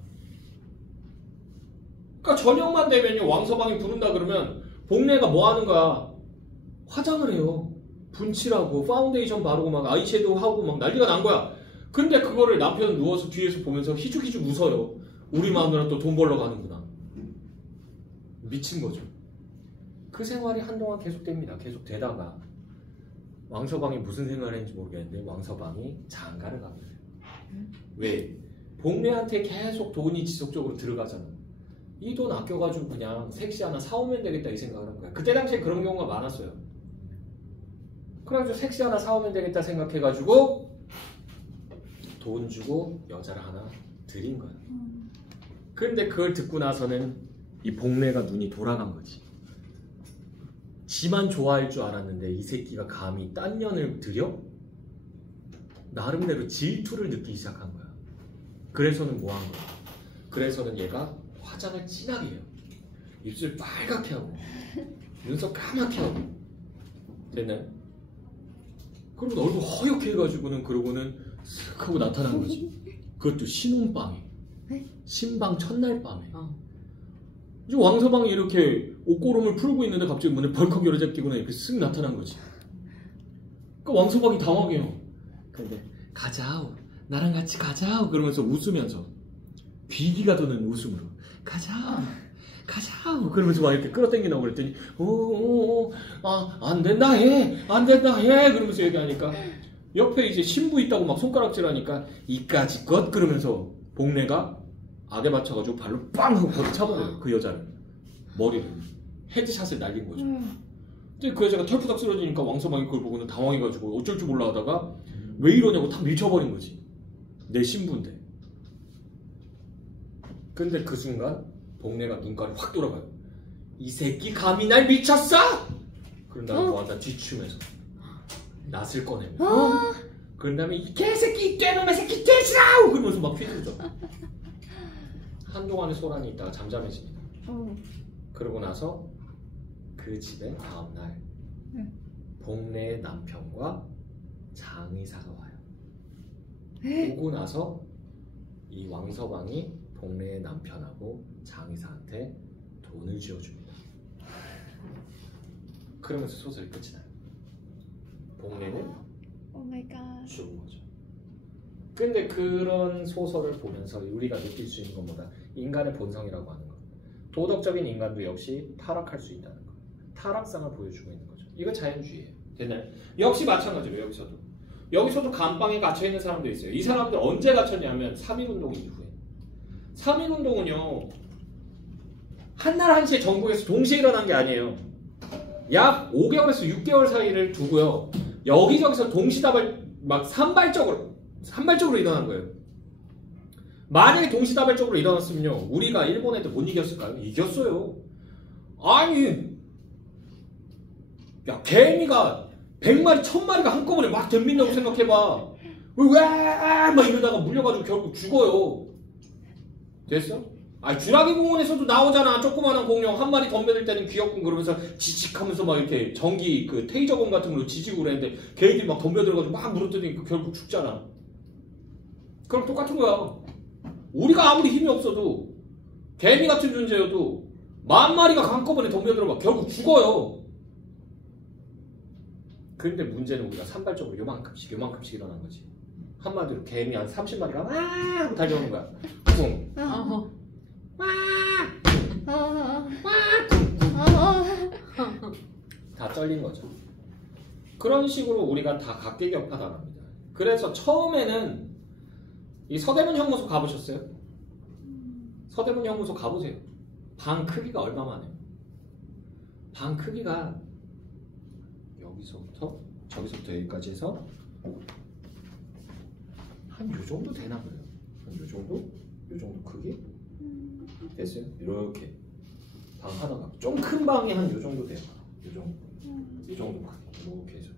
그러니까 저녁만 되면요 왕서방이 부른다 그러면 복례가 뭐 하는 거야? 화장을 해요. 분칠하고 파운데이션 바르고 막 아이섀도우 하고 막 난리가 난 거야. 근데 그거를 남편은 누워서 뒤에서 보면서 희죽희죽 웃어요. 우리 마누라 또 돈 벌러 가는구나. 미친 거죠. 그 생활이 한동안 계속됩니다. 계속 되다가 왕서방이 무슨 생각을 했는지 모르겠는데 왕서방이 장가를 가게 돼요. 왜? 복례한테 계속 돈이 지속적으로 들어가잖아. 이 돈 아껴가지고 그냥 색시 하나 사오면 되겠다 이 생각을 한 거야. 그때 당시에 그런 경우가 많았어요. 그래가지고 색시 하나 사오면 되겠다 생각해가지고 돈 주고 여자를 하나 드린 거야. 그런데 그걸 듣고 나서는 이 복례가 눈이 돌아간 거지. 지만 좋아할 줄 알았는데 이 새끼가 감히 딴 년을 들여? 나름대로 질투를 느끼기 시작한 거야. 그래서는 뭐 한 거야? 그래서는 얘가 화장을 진하게 해요. 입술 빨갛게 하고 눈썹 까맣게 하고 됐나요? 그리고 얼굴 허옇게 해가지고는 그러고는 슥 하고 나타난 거지. 그것도 신혼밤에 신방 첫날 밤에 이제 왕서방이 이렇게 옷고름을 풀고 있는데 갑자기 문을 벌컥 열어잡기구나 이렇게 쓱 나타난 거지. 그러니까 왕서방이 당황해요. 근데 가자오 나랑 같이 가자오 그러면서 웃으면서 비기가 도는 웃음으로 가자오 가자오 그러면서 막 이렇게 끌어당기나고 그랬더니 안 된다 해 안 된다 해 그러면서 얘기하니까 옆에 이제 신부 있다고 막 손가락질하니까 이까지 것 그러면서 복례가 악에 맞춰가지고 발로 빵 하고 거기 차버려요. 그 여자를 머리를 헤드샷을 날린 거죠. 근데 그 여자가 털푸닥 쓰러지니까 왕서방이 그걸 보고는 당황해가지고 어쩔 줄 몰라 하다가 왜 이러냐고 탁 밀쳐버린 거지. 내 신부인데. 근데 그 순간 복례가 눈깔이 확 돌아가요. 이 새끼 감히 날 미쳤어? 그런 다음에 뭐하다 뒤치면서 낫을 꺼내면 그런 다음에 이 개새끼 이 깨놈의 새끼 개시라우 그러면서 막 휘두르죠. 한동안의 소란이 있다가 잠잠해집니다. 그러고 나서 그 집에 다음날 복례의 남편과 장의사가 와요. 오고 나서 이 왕서방이 복례의 남편하고 장의사한테 돈을 쥐어줍니다. 그러면서 소설이 끝이 나요. 복례는 죽은 거죠. 근데 그런 소설을 보면서 우리가 느낄 수 있는 건 뭐다? 인간의 본성이라고 하는 것. 도덕적인 인간도 역시 타락할 수 있다는 것. 타락상을 보여주고 있는 거죠. 이거 자연주의예요. 됐나요? 역시 마찬가지로 여기서도 감방에 갇혀있는 사람도 있어요. 이 사람들 언제 갇혔냐면 3.1운동 이후에. 3.1운동은요 한날 한시에 전국에서 동시에 일어난 게 아니에요. 약 5개월에서 6개월 사이를 두고요 여기저기서 동시다발 막 산발적으로 일어난 거예요. 만약에 동시다발적으로 일어났으면요 우리가 일본 애들 못 이겼을까요? 이겼어요. 아니 야 개미가 100마리 1000마리가 한꺼번에 막 덤빈다고 생각해봐. 왜 막 이러다가 물려가지고 결국 죽어요. 됐어? 아 주라기 공원에서도 나오잖아. 조그마한 공룡 한 마리 덤벼들 때는 귀엽고 그러면서 지직하면서 막 이렇게 전기 그 테이저건 같은 걸로 지지고 그랬는데 걔들이 막 덤벼들어가지고 막 물었더니 결국 죽잖아. 그럼 똑같은 거야. 우리가 아무리 힘이 없어도 개미 같은 존재여도 10,000마리가 한꺼번에 덤벼들어가 결국 죽어요. 그런데 문제는 우리가 산발적으로 요만큼씩 일어난 거지. 한마디로 개미 한 30마리가 와 하고 달려오는 거야. 쿵. 다 쩔린 거죠. 그런 식으로 우리가 다 각계격파당합니다. 그래서 처음에는 이 서대문 형무소 가보셨어요? 서대문 형무소 가보세요. 방 크기가 얼마만 해요? 방 크기가 여기서부터 저기서부터 여기까지 해서 한 요 정도 되나 봐요. 한 요 정도? 요 정도 크기? 됐어요? 이렇게 방 하나가 좀 큰 방이 한 요 정도 돼요. 요 정도. 이 정도 크기. 이렇게 해서.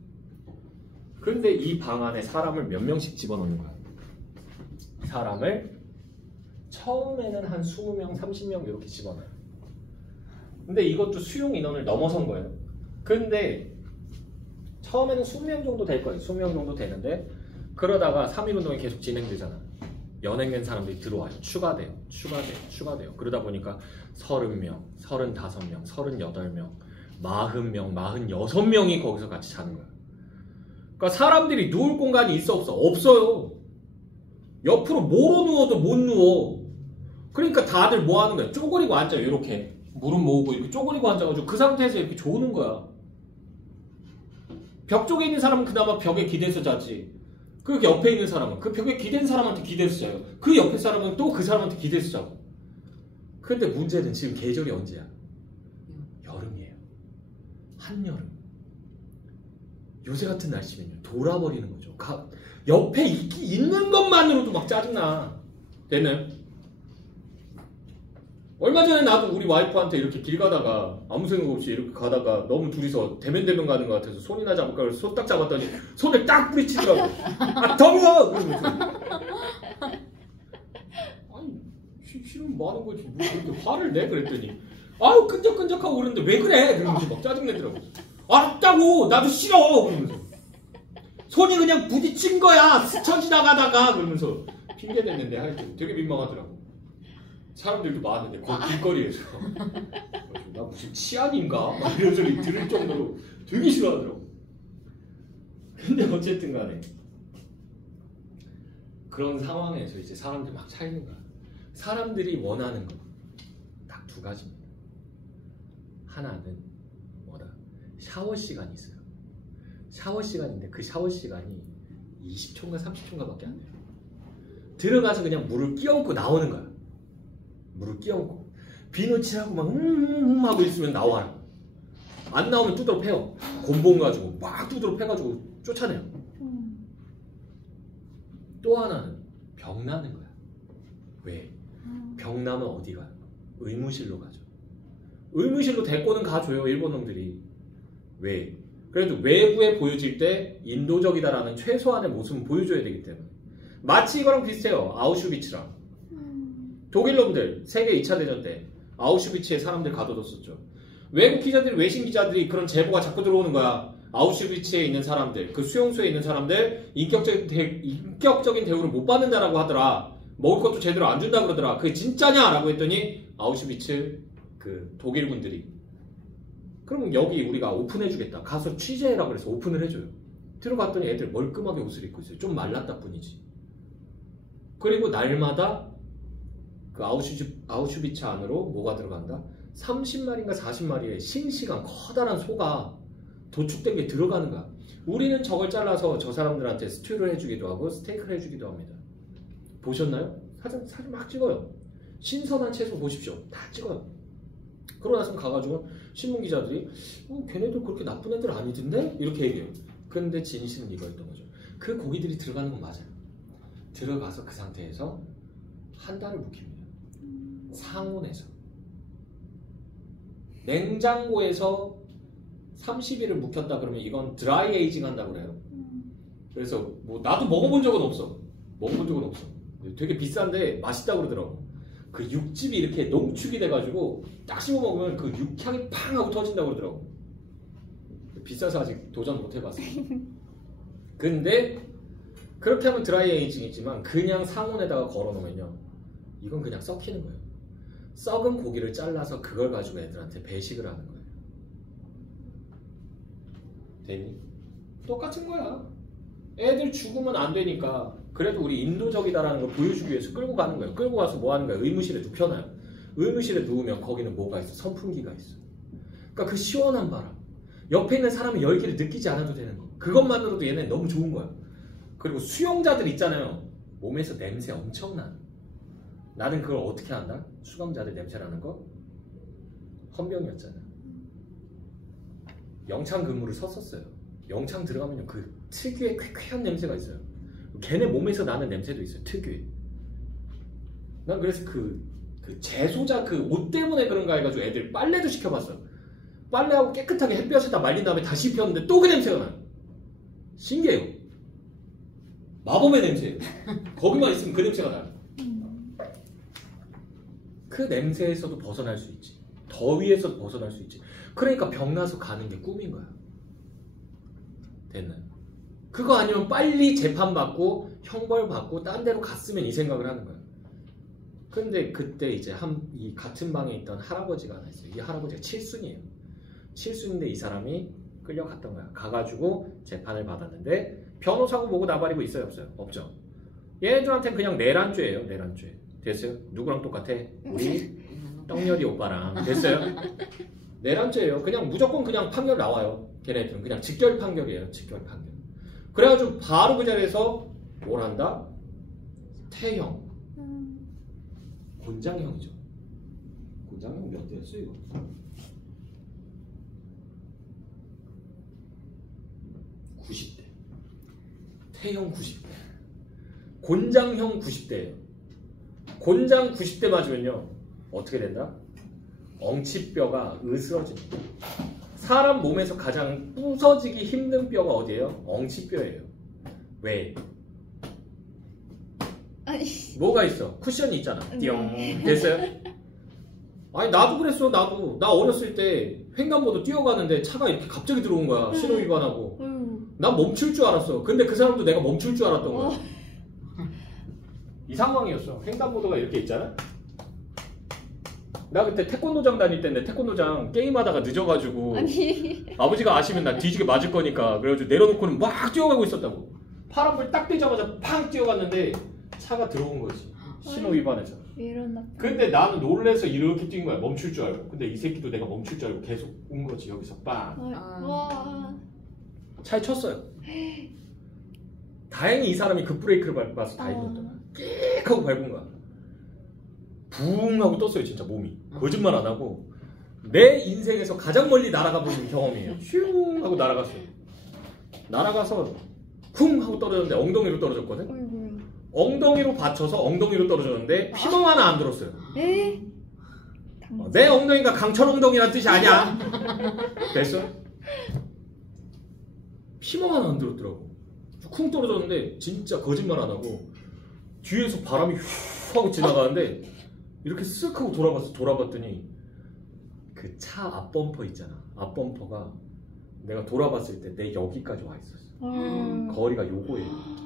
그런데 이 방 안에 사람을 몇 명씩 집어넣는 거야? 사람을 처음에는 한 20명, 30명 이렇게 집어넣어요. 근데 이것도 수용 인원을 넘어선 거예요. 근데 처음에는 20명 정도 될 거예요. 20명 정도 되는데 그러다가 3.1운동이 계속 진행되잖아. 연행된 사람들이 들어와요. 추가돼요. 그러다 보니까 30명, 35명, 38명, 40명, 46명이 거기서 같이 자는 거야. 그러니까 사람들이 누울 공간이 있어 없어? 없어요. 옆으로 뭐로 누워도 못 누워. 그러니까 다들 뭐 하는 거야? 쪼그리고 앉아요. 이렇게 무릎 모으고 이렇게 쪼그리고 앉아가지고 그 상태에서 이렇게 조는 거야. 벽 쪽에 있는 사람은 그나마 벽에 기대서 자지. 그 옆에 있는 사람은 그 벽에 기댄 사람한테 기대서 자요. 그 옆에 사람은 또 그 사람한테 기대서 자고. 근데 문제는 지금 계절이 언제야? 여름이에요. 한여름. 요새 같은 날씨면요 돌아버리는 거죠. 옆에 있는 것만으로도 막 짜증나. 됐나요? 얼마 전에 나도 우리 와이프한테 이렇게 길 가다가 아무 생각 없이 이렇게 가다가 너무 둘이서 대면대면 가는 것 같아서 손이나 잡을까 해서 손 딱 잡았더니 손을 딱 부딪히더라고. 아 더워! 그러면서 아니 싫으면 뭐 하는 거지 뭐 그렇게 화를 내? 그랬더니 아유 끈적끈적하고 그러는데 왜 그래? 그러면서 막 짜증내더라고. 알았다고 나도 싫어! 그러면서 손이 그냥 부딪힌 거야 스쳐 지나가다가 그러면서 핑계 댔는데 하여튼 되게 민망하더라고. 사람들도 많은데 거기 길거리에서 나 무슨 치안인가? 막 이런 소리 들을 정도로 되게 싫어하더라고. 근데 어쨌든 간에 그런 상황에서 이제 사람들이 막 차이는 거야. 사람들이 원하는 거 딱 두 가지입니다. 하나는 뭐다? 샤워 시간이 있어요. 샤워 시간인데 그 샤워 시간이 20초인가 30초인가 밖에 안 돼요. 들어가서 그냥 물을 끼얹고 나오는 거야. 물을 끼얹고 비누칠하고 막 하고 있으면 나와라. 안 나오면 두드러 패요. 곤봉 가지고 막 두드러 패가지고 쫓아내요. 또 하나는 병 나는 거야. 왜? 병 나면 어디 가요? 의무실로 가죠. 의무실로 데리고는 가줘요. 일본 놈들이. 왜? 그래도 외부에 보여질 때 인도적이다라는 최소한의 모습은 보여줘야 되기 때문에. 마치 이거랑 비슷해요. 아우슈비츠랑. 독일 놈들 세계 2차 대전 때 아우슈비츠에 사람들 가둬뒀었죠. 외국 기자들이 외신 기자들이 그런 제보가 자꾸 들어오는 거야. 아우슈비츠에 있는 사람들, 그 수용소에 있는 사람들 인격적인 대우를 못 받는다라고 하더라. 먹을 것도 제대로 안 준다 그러더라. 그게 진짜냐? 라고 했더니 아우슈비츠 그 독일 군들이 그럼 여기 우리가 오픈해주겠다. 가서 취재해라 그래서 오픈을 해줘요. 들어갔더니 애들 멀끔하게 옷을 입고 있어요. 좀 말랐다 뿐이지. 그리고 날마다 그 아우슈비츠 안으로 뭐가 들어간다? 30마리인가 40마리의 싱싱한 커다란 소가 도축된 게 들어가는 거야. 우리는 저걸 잘라서 저 사람들한테 스튜를 해주기도 하고 스테이크를 해주기도 합니다. 보셨나요? 사진 막 찍어요. 신선한 채소 보십시오. 다 찍어요. 그러고 나서 가가지고 신문기자들이 걔네들 그렇게 나쁜 애들 아니던데? 이렇게 얘기해요. 근데 진실은 이거였던 거죠. 그 고기들이 들어가는 건 맞아요. 들어가서 그 상태에서 한 달을 묵힙니다. 상온에서. 냉장고에서 30일을 묵혔다 그러면 이건 드라이 에이징 한다고 그래요. 그래서 뭐 나도 먹어본 적은 없어. 되게 비싼데 맛있다고 그러더라고. 그 육즙이 이렇게 농축이 돼가지고 딱 씹어 먹으면 그 육향이 팡 하고 터진다고 그러더라고. 비싸서 아직 도전 못 해봤어. 근데 그렇게 하면 드라이 에이징이지만 그냥 상온에다가 걸어놓으면요 이건 그냥 썩히는 거예요. 썩은 고기를 잘라서 그걸 가지고 애들한테 배식을 하는 거예요. 되니? 똑같은 거야. 애들 죽으면 안 되니까 그래도 우리 인도적이다라는 걸 보여주기 위해서 끌고 가는 거예요. 끌고 가서 뭐 하는 거야? 의무실에 눕혀놔요. 의무실에 누우면 거기는 뭐가 있어? 선풍기가 있어. 그러니까 그 시원한 바람 옆에 있는 사람의 열기를 느끼지 않아도 되는 거. 그것만으로도 얘네 너무 좋은 거야. 그리고 수용자들 있잖아요. 몸에서 냄새 엄청나. 나는 그걸 어떻게 안다? 수감자들 냄새나는 거? 헌병이었잖아. 영창 근무를 섰었어요. 영창 들어가면 그 특유의 쾌쾌한 냄새가 있어요. 걔네 몸에서 나는 냄새도 있어요. 특유의. 난 그래서 그 재소자 그 옷 때문에 그런가 해가지고 애들 빨래도 시켜봤어요. 빨래하고 깨끗하게 햇볕에다 말린 다음에 다시 입혔는데 또 그 냄새가 나요. 신기해요. 마법의 냄새예요. 거기만 있으면 그 냄새가 나요. 그 냄새에서도 벗어날 수 있지. 더위에서도 벗어날 수 있지. 그러니까 병나서 가는 게 꿈인 거야. 됐나요? 그거 아니면 빨리 재판받고 형벌받고 딴 데로 갔으면 이 생각을 하는 거야. 근데 그때 이제 이 같은 방에 있던 할아버지가 하나 있어요. 이 할아버지가 칠순이에요. 칠순인데 이 사람이 끌려갔던 거야. 가가지고 재판을 받았는데 변호사고 뭐고 나발이고 있어요? 없어요? 없죠. 얘들한테는 그냥 내란죄예요. 내란죄. 됐어요? 누구랑 똑같아? 우리 떡열이 오빠랑. 됐어요? 내란죄예요. 그냥 무조건 그냥 판결 나와요. 걔네들은 그냥 직결 판결이에요. 직결 판결. 그래가지고 바로 그 자리에서 뭘 한다? 태형. 곤장형이죠. 곤장형 몇 대였어 이거? 90대. 태형 90대. 곤장형 90대예요. 곤장 90대 맞으면요 어떻게 된다? 엉치뼈가 으스러집니다. 사람 몸에서 가장 부서지기 힘든 뼈가 어디예요? 엉치뼈예요. 왜? 아니. 뭐가 있어? 쿠션이 있잖아. 띠용. 네. 됐어요? 아니 나도 그랬어. 나도. 나 어렸을 때 횡단보도 뛰어가는데 차가 이렇게 갑자기 들어온 거야. 신호 위반하고. 난 멈출 줄 알았어. 근데 그 사람도 내가 멈출 줄 알았던 거야. 이 상황이었어. 횡단보도가 이렇게 있잖아. 나 그때 태권도장 다닐 때인데 태권도장 게임하다가 늦어가지고 아니. 아버지가 아시면 나 뒤지게 맞을 거니까 그래가지고 내려놓고는 막 뛰어가고 있었다고. 파란불 딱 뜨자마자 팡 뛰어갔는데 차가 들어온 거지. 신호 위반해서. 이런 근데 나는 놀래서 이렇게 뛴 거야. 멈출 줄 알고. 근데 이 새끼도 내가 멈출 줄 알고 계속 온 거지. 여기서 빵. 와. 차에 쳤어요. 다행히 이 사람이 급브레이크를 밟아서 다행이었다. 끽 하고 밟은 거야. 붕 하고 떴어요. 진짜 몸이. 거짓말 안 하고. 내 인생에서 가장 멀리 날아가 본 경험이에요. 슝 하고 날아갔어요. 날아가서 쿵 하고 떨어졌는데 엉덩이로 떨어졌거든. 어이구야. 엉덩이로 받쳐서 엉덩이로 떨어졌는데 피멍 하나 안 들었어요. 에? 내 엉덩이가 강철 엉덩이란 뜻이 아니야. 됐어? 피멍 하나 안 들었더라고. 쿵 떨어졌는데 진짜 거짓말 안 하고 뒤에서 바람이 휘 하고 지나가는데 이렇게 쓱 하고 돌아봤더니 그 차 앞범퍼 있잖아. 앞범퍼가 내가 돌아봤을 때 내 여기까지 와 있었어. 거리가 요거예요.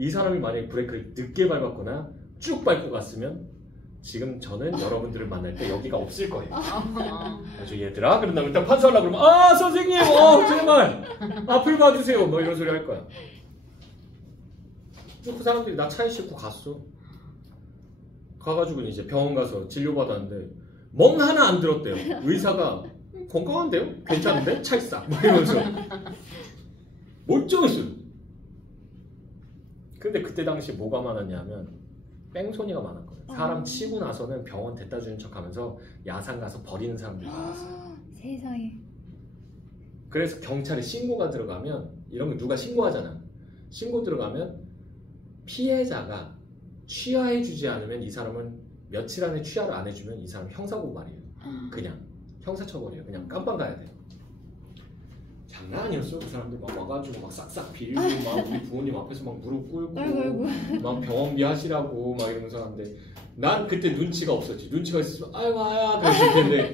이 사람이 만약에 브레이크를 늦게 밟았거나 쭉 밟고 갔으면 지금 저는 여러분들을 만날 때 여기가 없을 거예요. 아주 얘들아 그런 다음에 딱 판사하려고 그러면 아 선생님 제발 앞을 봐주세요 뭐 이런 소리 할 거야. 그 사람들이 나 차에 싣고 갔어. 가가지고 이제 병원 가서 진료받았는데 멍 하나 안 들었대요. 의사가 건강한데요? 괜찮은데? 찰싹 막 이러면서 멀쩡했어요. 근데 그때 당시 뭐가 많았냐면 뺑소니가 많았거든. 사람 치고 나서는 병원 데려다 주는 척하면서 야산 가서 버리는 사람들이 많았어. 세상에. 그래서 경찰에 신고가 들어가면 이런 거 누가 신고하잖아. 신고 들어가면 피해자가 취하해주지 않으면 이 사람은 며칠 안에 취하를 안 해주면 이 사람 형사고발이에요. 그냥 형사처벌이에요. 그냥 깜빵 가야 돼요. 장난 아니었어. 그 사람들 막 와가지고 막 싹싹 빌고 막 우리 부모님 앞에서 막 무릎 꿇고 막 병원비 하시라고 막 이러면서 하는데 난 그때 눈치가 없었지. 눈치가 있었으면 아이고 아야 그랬을 텐데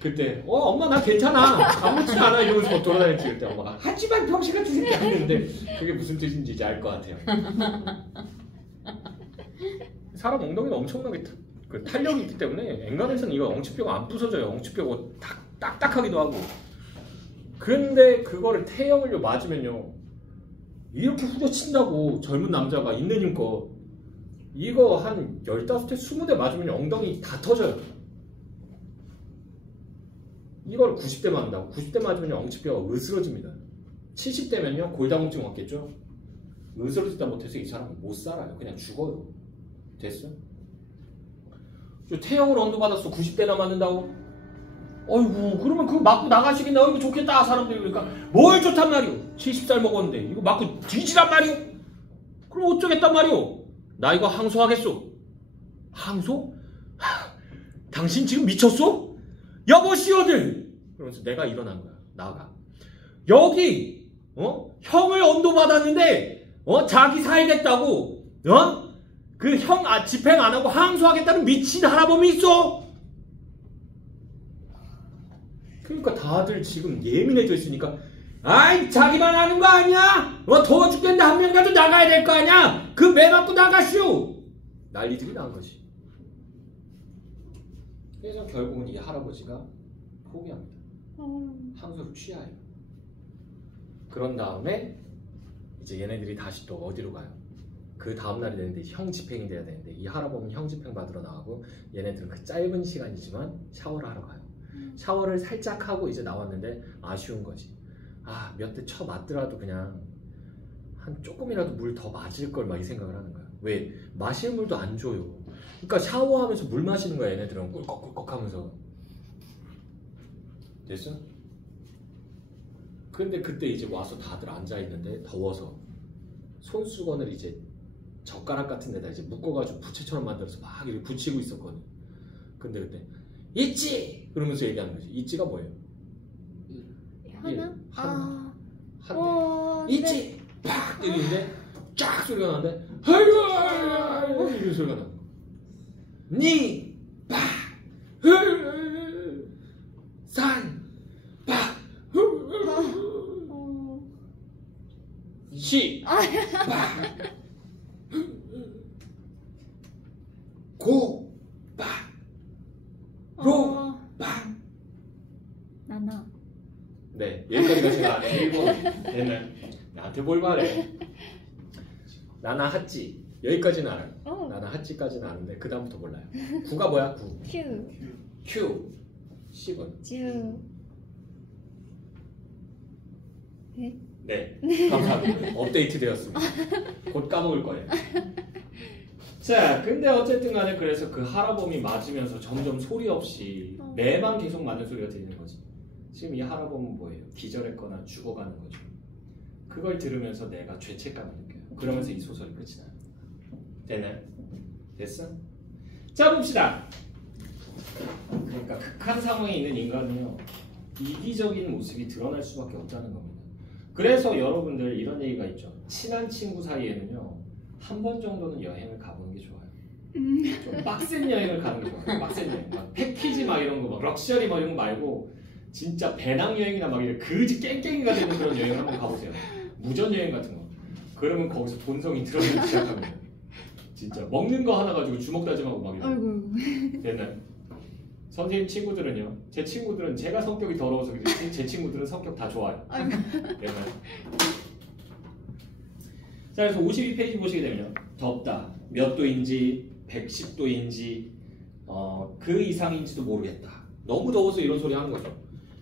그때 엄마 나 괜찮아 아무렇지도 않아 이러면서 막 돌아다녔지. 그때 엄마가 하지만 병신 같은 새끼 하는데 그게 무슨 뜻인지 이제 알 것 같아요. 사람 엉덩이는 엄청나게 탄력이 있기 때문에 엔간해서는 이거 엉치뼈가 안 부서져요. 엉치뼈가 딱딱하기도 하고. 근데 그거를 태형을 맞으면요 이렇게 후려친다고 젊은 남자가 있는 힘껏 이거 한 15대 20대 맞으면 엉덩이 다 터져요. 이거를 90대 맞는다고 90대 맞으면 엉치뼈가 으스러집니다. 70대면요 골다공증 왔겠죠. 으스러지다 못해서 이 사람은 못 살아요. 그냥 죽어요. 됐어? 태형을 언도받았어. 90대나 맞는다고? 어이구 그러면 그거 맞고 나가시겠네. 어이구 좋겠다 사람들이. 그러니까 뭘 좋단 말이오. 70살 먹었는데 이거 맞고 뒤지란 말이오. 그럼 어쩌겠단 말이오. 나 이거 항소하겠소. 항소? 당신 지금 미쳤소? 여보시오들. 그러면서 내가 일어난 거야. 나가 여기 형을 언도받았는데 자기 살겠다고 그 형 집행 안 하고 항소하겠다는 미친 할아범이 있어. 그러니까 다들 지금 예민해져 있으니까 아이 자기만 하는 거 아니야? 더워 죽겠는데 한 명이라도 나가야 될 거 아니야? 그 매 맞고 나가슈! 난리들이 난 거지. 그래서 결국은 이 할아버지가 포기합니다. 항소를 취하해요. 그런 다음에 이제 얘네들이 다시 또 어디로 가요? 그 다음날이 되는데 형 집행이 돼야 되는데 이 할아버지는 형 집행 받으러 나가고 얘네들은 그 짧은 시간이지만 샤워를 하러 가요. 샤워를 살짝 하고 이제 나왔는데 아쉬운 거지. 아, 몇 대 쳐 맞더라도 그냥 한 조금이라도 물 더 맞을 걸 막 이 생각을 하는 거야. 왜? 마실 물도 안 줘요. 그러니까 샤워하면서 물 마시는 거야. 얘네들은 꿀꺽꿀꺽 하면서. 됐어? 근데 그때 이제 와서 다들 앉아있는데 더워서 손수건을 이제 젓가락 같은 데다 이제 묶어가지고 부채처럼 만들어서 막 이렇게 붙이고 있었거든. 근데 그때 있지! 그러면서 얘기하는 거지. 있지가 뭐예요? 하나? 하나. 어, 있지! 팍! 때리는데 쫙 소리가 나는데 아이고 이런 소리가 나는 거야. 니! 팍! 산! 팍! 시! 팍! 고! 팍! 로! 팍! 나나. 네, 여기까지가 제가 아는 1번 되는 나한테 뭘 말해. 나나 핫지 여기까지는 알아요. 나나 핫지까지는 아는데 그 다음부터 몰라요. 구가 뭐야? 구. 큐. 큐. 10은? 주. 네, 감사합니다. 업데이트 되었습니다. 곧 까먹을 거예요. 자, 근데 어쨌든 간에 그래서 그 할아범이 맞으면서 점점 소리 없이 매만 계속 맞는 소리가 들리는 거지. 지금 이 할아범은 뭐예요? 기절했거나 죽어가는 거죠. 그걸 들으면서 내가 죄책감을 느껴요. 그러면서 이 소설이 끝이 나요. 되나요? 됐어? 자, 봅시다. 그러니까 극한 상황에 있는 인간은요, 이기적인 모습이 드러날 수밖에 없다는 겁니다. 그래서 여러분들 이런 얘기가 있죠. 친한 친구 사이에는요, 한 번 정도는 여행을 가보는 게 좋아요. 좀 빡센 여행을 가는 게 좋아요. 빡센 여행. 막 패키지 막 이런 거, 막 럭셔리 막 이런 거 말고 진짜 배낭여행이나 막 이런 그지 깽깽이가 되는 그런 여행을 한번 가보세요. 무전여행 같은 거. 그러면 거기서 본성이 드러나기 시작합니다. 진짜 먹는 거 하나 가지고 주먹 다짐하고 막 이런. 아이고. 됐나요? 선생님 친구들은요. 제 친구들은 제가 성격이 더러워서 그렇지 제 친구들은 성격 다 좋아요. 됐나요? 자, 그래서 52페이지 보시게 되면 덥다. 몇 도인지 110도인지 그 이상인지도 모르겠다. 너무 더워서 이런 소리 하는 거죠.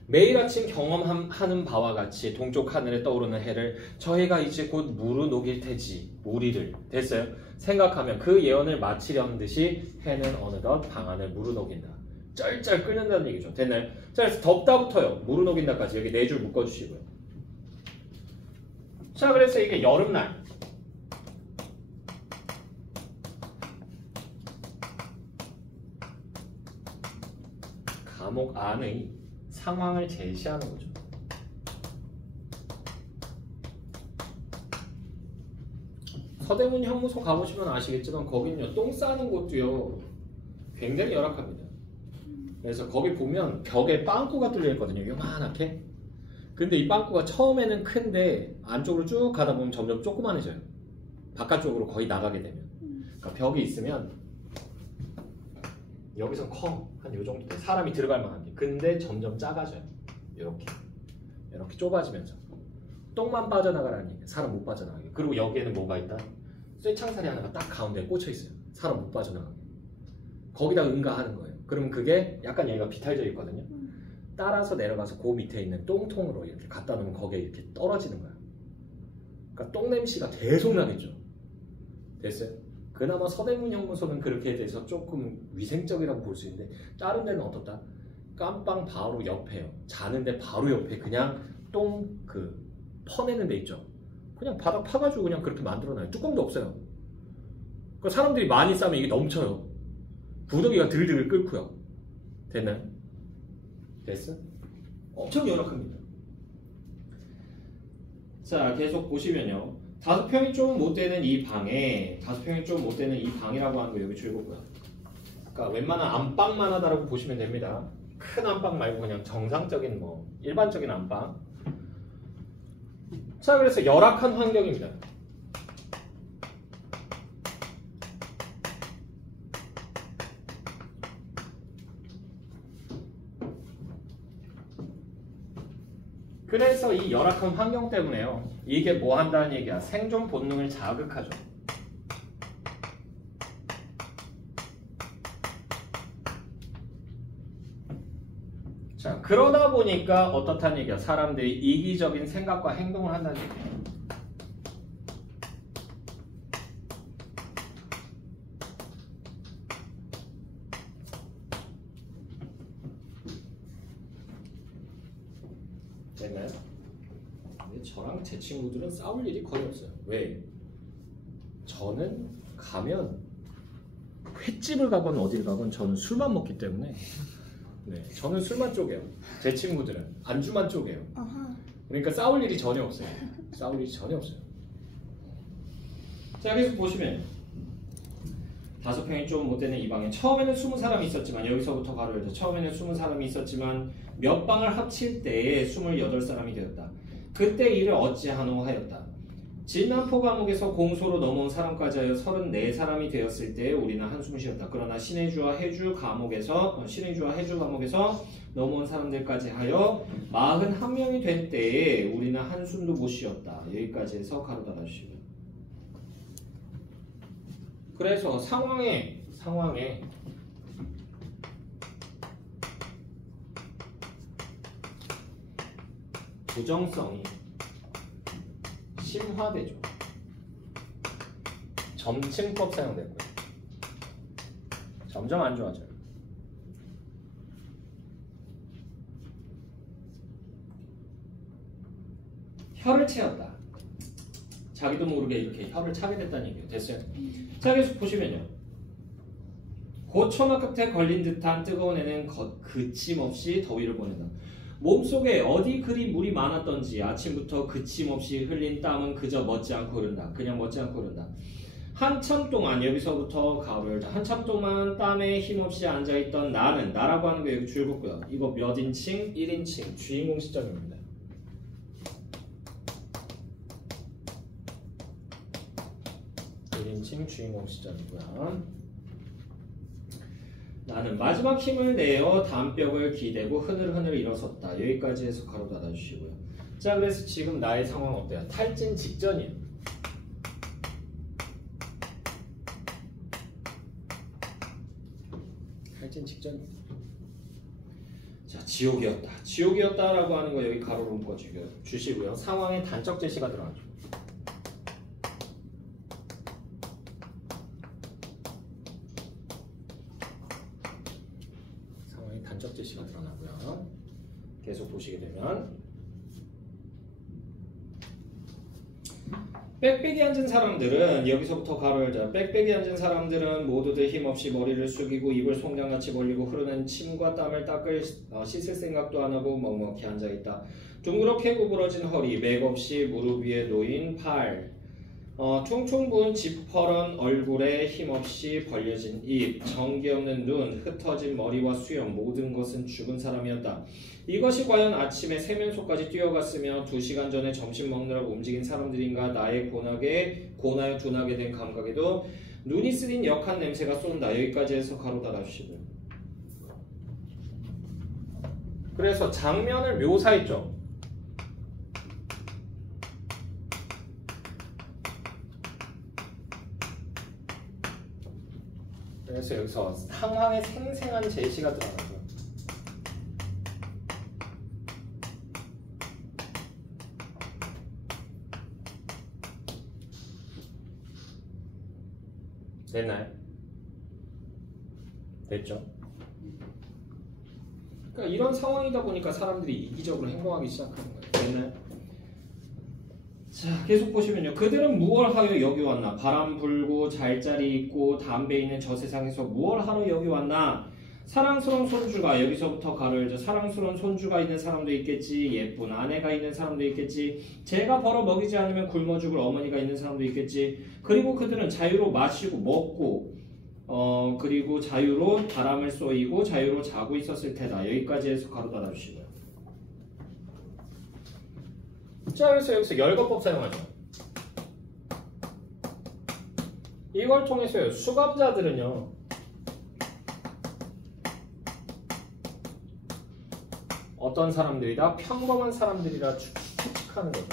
매일 아침 경험하는 바와 같이 동쪽 하늘에 떠오르는 해를 저 해가 이제 곧 무르 녹일 테지. 무리를. 됐어요? 생각하면 그 예언을 마치려는 듯이 해는 어느덧 방안을 무르 녹인다. 쩔쩔 끓는다는 얘기죠. 됐나요? 자, 그래서 덥다부터요. 무르 녹인다까지 여기 4줄 묶어주시고요. 자, 그래서 이게 여름날. 감옥 안의 상황을 제시하는 거죠. 서대문 형무소 가보시면 아시겠지만 거긴요 똥 싸는 곳도요 굉장히 열악합니다. 그래서 거기 보면 벽에 빵꾸가 뚫려 있거든요. 요만하게. 근데 이 빵꾸가 처음에는 큰데 안쪽으로 쭉 가다 보면 점점 조그만해져요. 바깥쪽으로 거의 나가게 되면. 그러니까 벽이 있으면 여기서 커. 한 요 정도 돼. 사람이 들어갈 만한 게. 근데 점점 작아져요. 이렇게 좁아지면서. 똥만 빠져나가라는 얘기예요. 사람 못 빠져나가게. 그리고 여기에는 뭐가 있다? 쇠창살이 하나가 딱 가운데에 꽂혀 있어요. 사람 못 빠져나가게. 거기다 응가하는 거예요. 그러면 그게 약간 여기가 비탈져 있거든요. 따라서 내려가서 그 밑에 있는 똥통으로 이렇게 갖다 놓으면 거기에 이렇게 떨어지는 거야. 그러니까 똥 냄새가 계속 나겠죠. 됐어요? 그나마 서대문 형무소는 그렇게 돼서 조금 위생적이라고 볼 수 있는데 다른 데는 어떻다? 깜빵 바로 옆에요. 자는데 바로 옆에 그냥 똥 퍼내는 데 있죠. 그냥 바닥 파가지고 그냥 그렇게 만들어놔요. 뚜껑도 없어요. 그러니까 사람들이 많이 싸면 이게 넘쳐요. 부더기가 들들 끓고요. 됐나요? 됐어? 엄청 열악합니다. 자, 계속 보시면요. 5평이 좀 못 되는 이 방에 5평이 좀 못 되는 이 방이라고 하는 거 여기 줄거고요. 그러니까 웬만한 안방만 하다라고 보시면 됩니다. 큰 안방 말고 그냥 정상적인 일반적인 안방. 자, 그래서 열악한 환경입니다. 그래서 이 열악한 환경 때문에요. 이게 뭐 한다는 얘기야? 생존 본능을 자극하죠. 자, 그러다 보니까 어떻다는 얘기야? 사람들이 이기적인 생각과 행동을 한다는 얘기야. 됐나요? 근데 저랑 제 친구들은 싸울 일이 거의 없어요. 왜? 저는 가면 횟집을 가건 어디를 가건 저는 술만 먹기 때문에 네, 저는 술만 쪼개요. 제 친구들은 안주만 쪼개요. 아하. 그러니까 싸울 일이 전혀 없어요. 싸울 일이 전혀 없어요. 자, 계속 보시면 5평이 좀 못 되는 이 방에 처음에는 20사람이 있었지만 여기서부터 가로 열자. 처음에는 20사람이 있었지만 몇 방을 합칠 때에 28사람이 되었다. 그때 이를 어찌하노 하였다. 진난포 감옥에서 공소로 넘어온 사람까지 하여 34사람이 되었을 때 우리는 한숨을 쉬었다. 그러나 신해주와 해주 감옥에서 넘어온 사람들까지 하여 41명이 된 때에 우리는 한숨도 못 쉬었다. 여기까지 해서 가로 닫아주시고요. 그래서 상황에 부정성이 심화되죠. 점층법 사용될 거예요. 점점 안 좋아져요. 혀를 채웠다. 자기도 모르게 이렇게 혀를 차게 됐다는 얘기예요. 됐어요? 자, 계속 보시면요. 고초막 끝에 걸린 듯한 뜨거운 애는 그침없이 더위를 보낸다. 몸속에 어디 그리 물이 많았던지 아침부터 그침없이 흘린 땀은 그저 멎지 않고 흐른다. 그냥 멎지 않고 흐른다. 한참 동안 여기서부터 가오를 열자. 한참 동안 땀에 힘없이 앉아있던 나라고 하는 게 여기 줄긋고요. 이거 몇 인칭? 1인칭 주인공 시점입니다. 주인공 시점이고요. 나는 마지막 힘을 내어 담벽을 기대고 흐느흐느 일어섰다. 여기까지 해서 가로 닫아주시고요. 자, 그래서 지금 나의 상황 어때요? 탈진 직전이에요. 탈진 직전입니다. 자, 지옥이었다라고 하는 거 여기 가로로 묶어주시고요. 상황에 단적 제시가 들어가죠. 단적 제시가 드러나고요. 계속 보시게 되면 빽빽이 앉은 사람들은 여기서부터 가로 열자. 빽빽이 앉은 사람들은 모두들 힘없이 머리를 숙이고 입을 송장같이 벌리고 흐르는 침과 땀을 씻을 생각도 안 하고 멍멍히 앉아있다. 둥그렇게 구부러진 허리, 맥없이 무릎 위에 놓인 팔, 퉁퉁 부은 지퍼런 얼굴에 힘없이 벌려진 입, 정기 없는 눈, 흩어진 머리와 수염, 모든 것은 죽은 사람이었다. 이것이 과연 아침에 세면소까지 뛰어갔으며 2시간 전에 점심 먹느라고 움직인 사람들인가. 나의 고나여 둔하게 된 감각에도 눈이 쓰린 역한 냄새가 쏜다. 여기까지 해서 가로 닫아주시고요. 그래서 장면을 묘사했죠. 그래서 여기서 상황의 생생한 제시가 들어가고요. 됐나요? 됐죠? 그러니까 이런 상황이다 보니까 사람들이 이기적으로 행동하기 시작하는 거예요. 됐나요? 자, 계속 보시면요. 그들은 무얼 하여 여기 왔나? 바람 불고 잘자리 있고 담배 있는 저 세상에서 무얼 하러 여기 왔나? 사랑스러운 손주가, 여기서부터 가로 열자. 사랑스러운 손주가 있는 사람도 있겠지. 예쁜 아내가 있는 사람도 있겠지. 제가 벌어 먹이지 않으면 굶어 죽을 어머니가 있는 사람도 있겠지. 그리고 그들은 자유로 마시고 먹고 그리고 자유로 바람을 쏘이고 자유로 자고 있었을 테다. 여기까지 해서 가로 닫아주시고요. 자, 그래서 여기서 열거법 사용하죠. 이걸 통해서요. 수감자들은요. 어떤 사람들이다? 평범한 사람들이라 추측하는 거죠.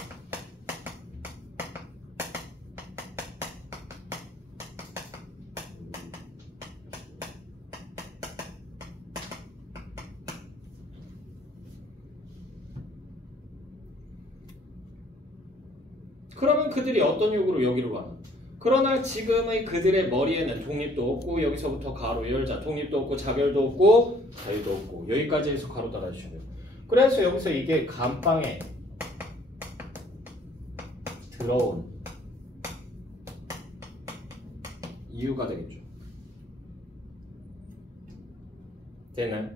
그러면 그들이 어떤 요구로 여기로 가나? 그러나 지금의 그들의 머리에는 독립도 없고 여기서부터 가로 열자 독립도 없고 자결도 없고 자유도 없고 여기까지 해서 가로 달아주시면 그래서 여기서 이게 감방에 들어온 이유가 되겠죠. 되나요?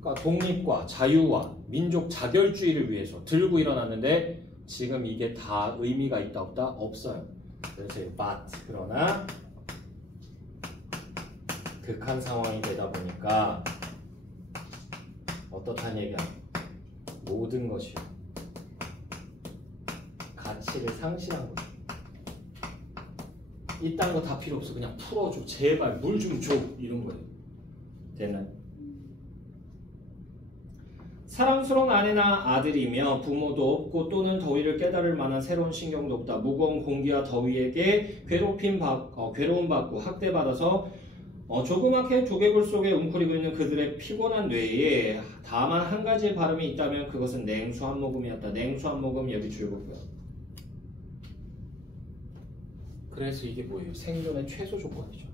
그러니까 독립과 자유와 민족 자결주의를 위해서 들고 일어났는데 지금 이게 다 의미가 있다 없다? 없어요. 그래서 but 그러나 극한 상황이 되다 보니까 어떻다는 얘기야? 모든 것이 가치를 상실한 거죠. 이딴 거 다 필요 없어. 그냥 풀어줘. 제발 물 좀 줘. 이런 거예요. 됐나요? 사랑스러운 아내나 아들이며 부모도 없고 또는 더위를 깨달을 만한 새로운 신경도 없다. 무거운 공기와 더위에게 괴로움 받고 학대받아서 조그맣게 조개굴 속에 웅크리고 있는 그들의 피곤한 뇌에 다만 한 가지의 발음이 있다면 그것은 냉수 한 모금이었다. 냉수 한 모금 여기 줄거고요. 그래서 이게 뭐예요? 생존의 최소 조건이죠.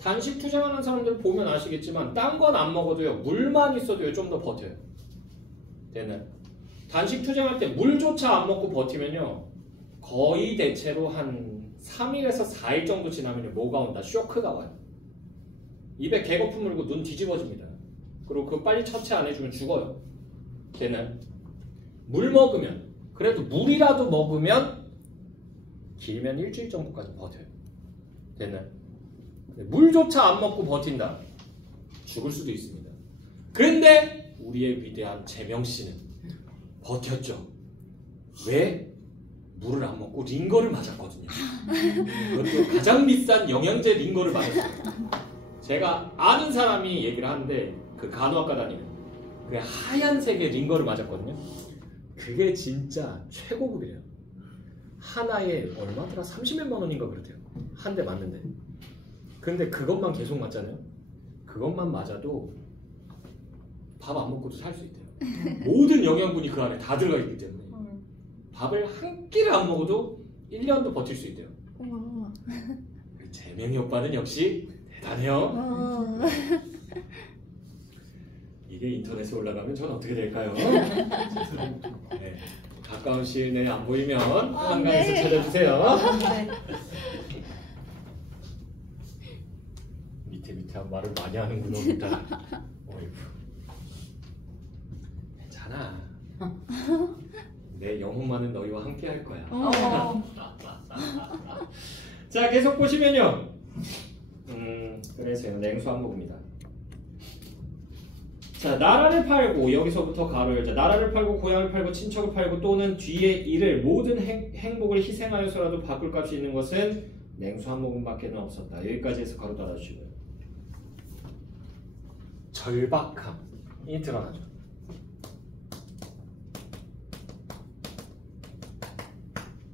단식 투쟁하는 사람들 보면 아시겠지만 딴 건 안 먹어도요. 물만 있어도요. 좀 더 버텨요. 되나요? 단식 투쟁할 때 물조차 안 먹고 버티면요. 거의 대체로 한 3일에서 4일 정도 지나면요. 뭐가 온다? 쇼크가 와요. 입에 개거품 물고 눈 뒤집어집니다. 그리고 그거 빨리 처치 안 해주면 죽어요. 되나요? 물 먹으면 그래도 물이라도 먹으면 길면 일주일 정도까지 버텨요. 되나요? 물조차 안 먹고 버틴다. 죽을 수도 있습니다. 그런데 우리의 위대한 재명씨는 버텼죠. 왜? 물을 안 먹고 링거를 맞았거든요. 그것도 가장 비싼 영양제 링거를 맞았어요. 제가 아는 사람이 얘기를 하는데 그 간호학과 다니는 그 하얀색의 링거를 맞았거든요. 그게 진짜 최고급이래요. 하나에 얼마더라? 30몇만 원인가 그렇대요. 한 대 맞는데. 근데 그것만 계속 맞잖아요. 그것만 맞아도 밥 안 먹고도 살 수 있대요. 모든 영양분이 그 안에 다 들어가 있기 때문에 밥을 한 끼를 안 먹어도 1년도 버틸 수 있대요. 재명이 오빠는 역시 대단해요. 이게 인터넷에 올라가면 전 어떻게 될까요? 네. 가까운 시일 내에 안 보이면 한강에서 네. 찾아주세요. 네. 밑에 말을 많이 하는구나. 어이구. 괜찮아. 내 영혼만은 너희와 함께 할 거야. 자, 계속 보시면요. 그래서요. 냉수 한 모금입니다. 자, 나라를 팔고 여기서부터 가로 열자. 나라를 팔고 고향을 팔고 친척을 팔고 또는 뒤에 이를 모든 행복을 희생하여서라도 바꿀 값이 있는 것은 냉수 한 모금밖에는 없었다. 여기까지 해서 가로 달아주시고요. 절박함이 드러나죠.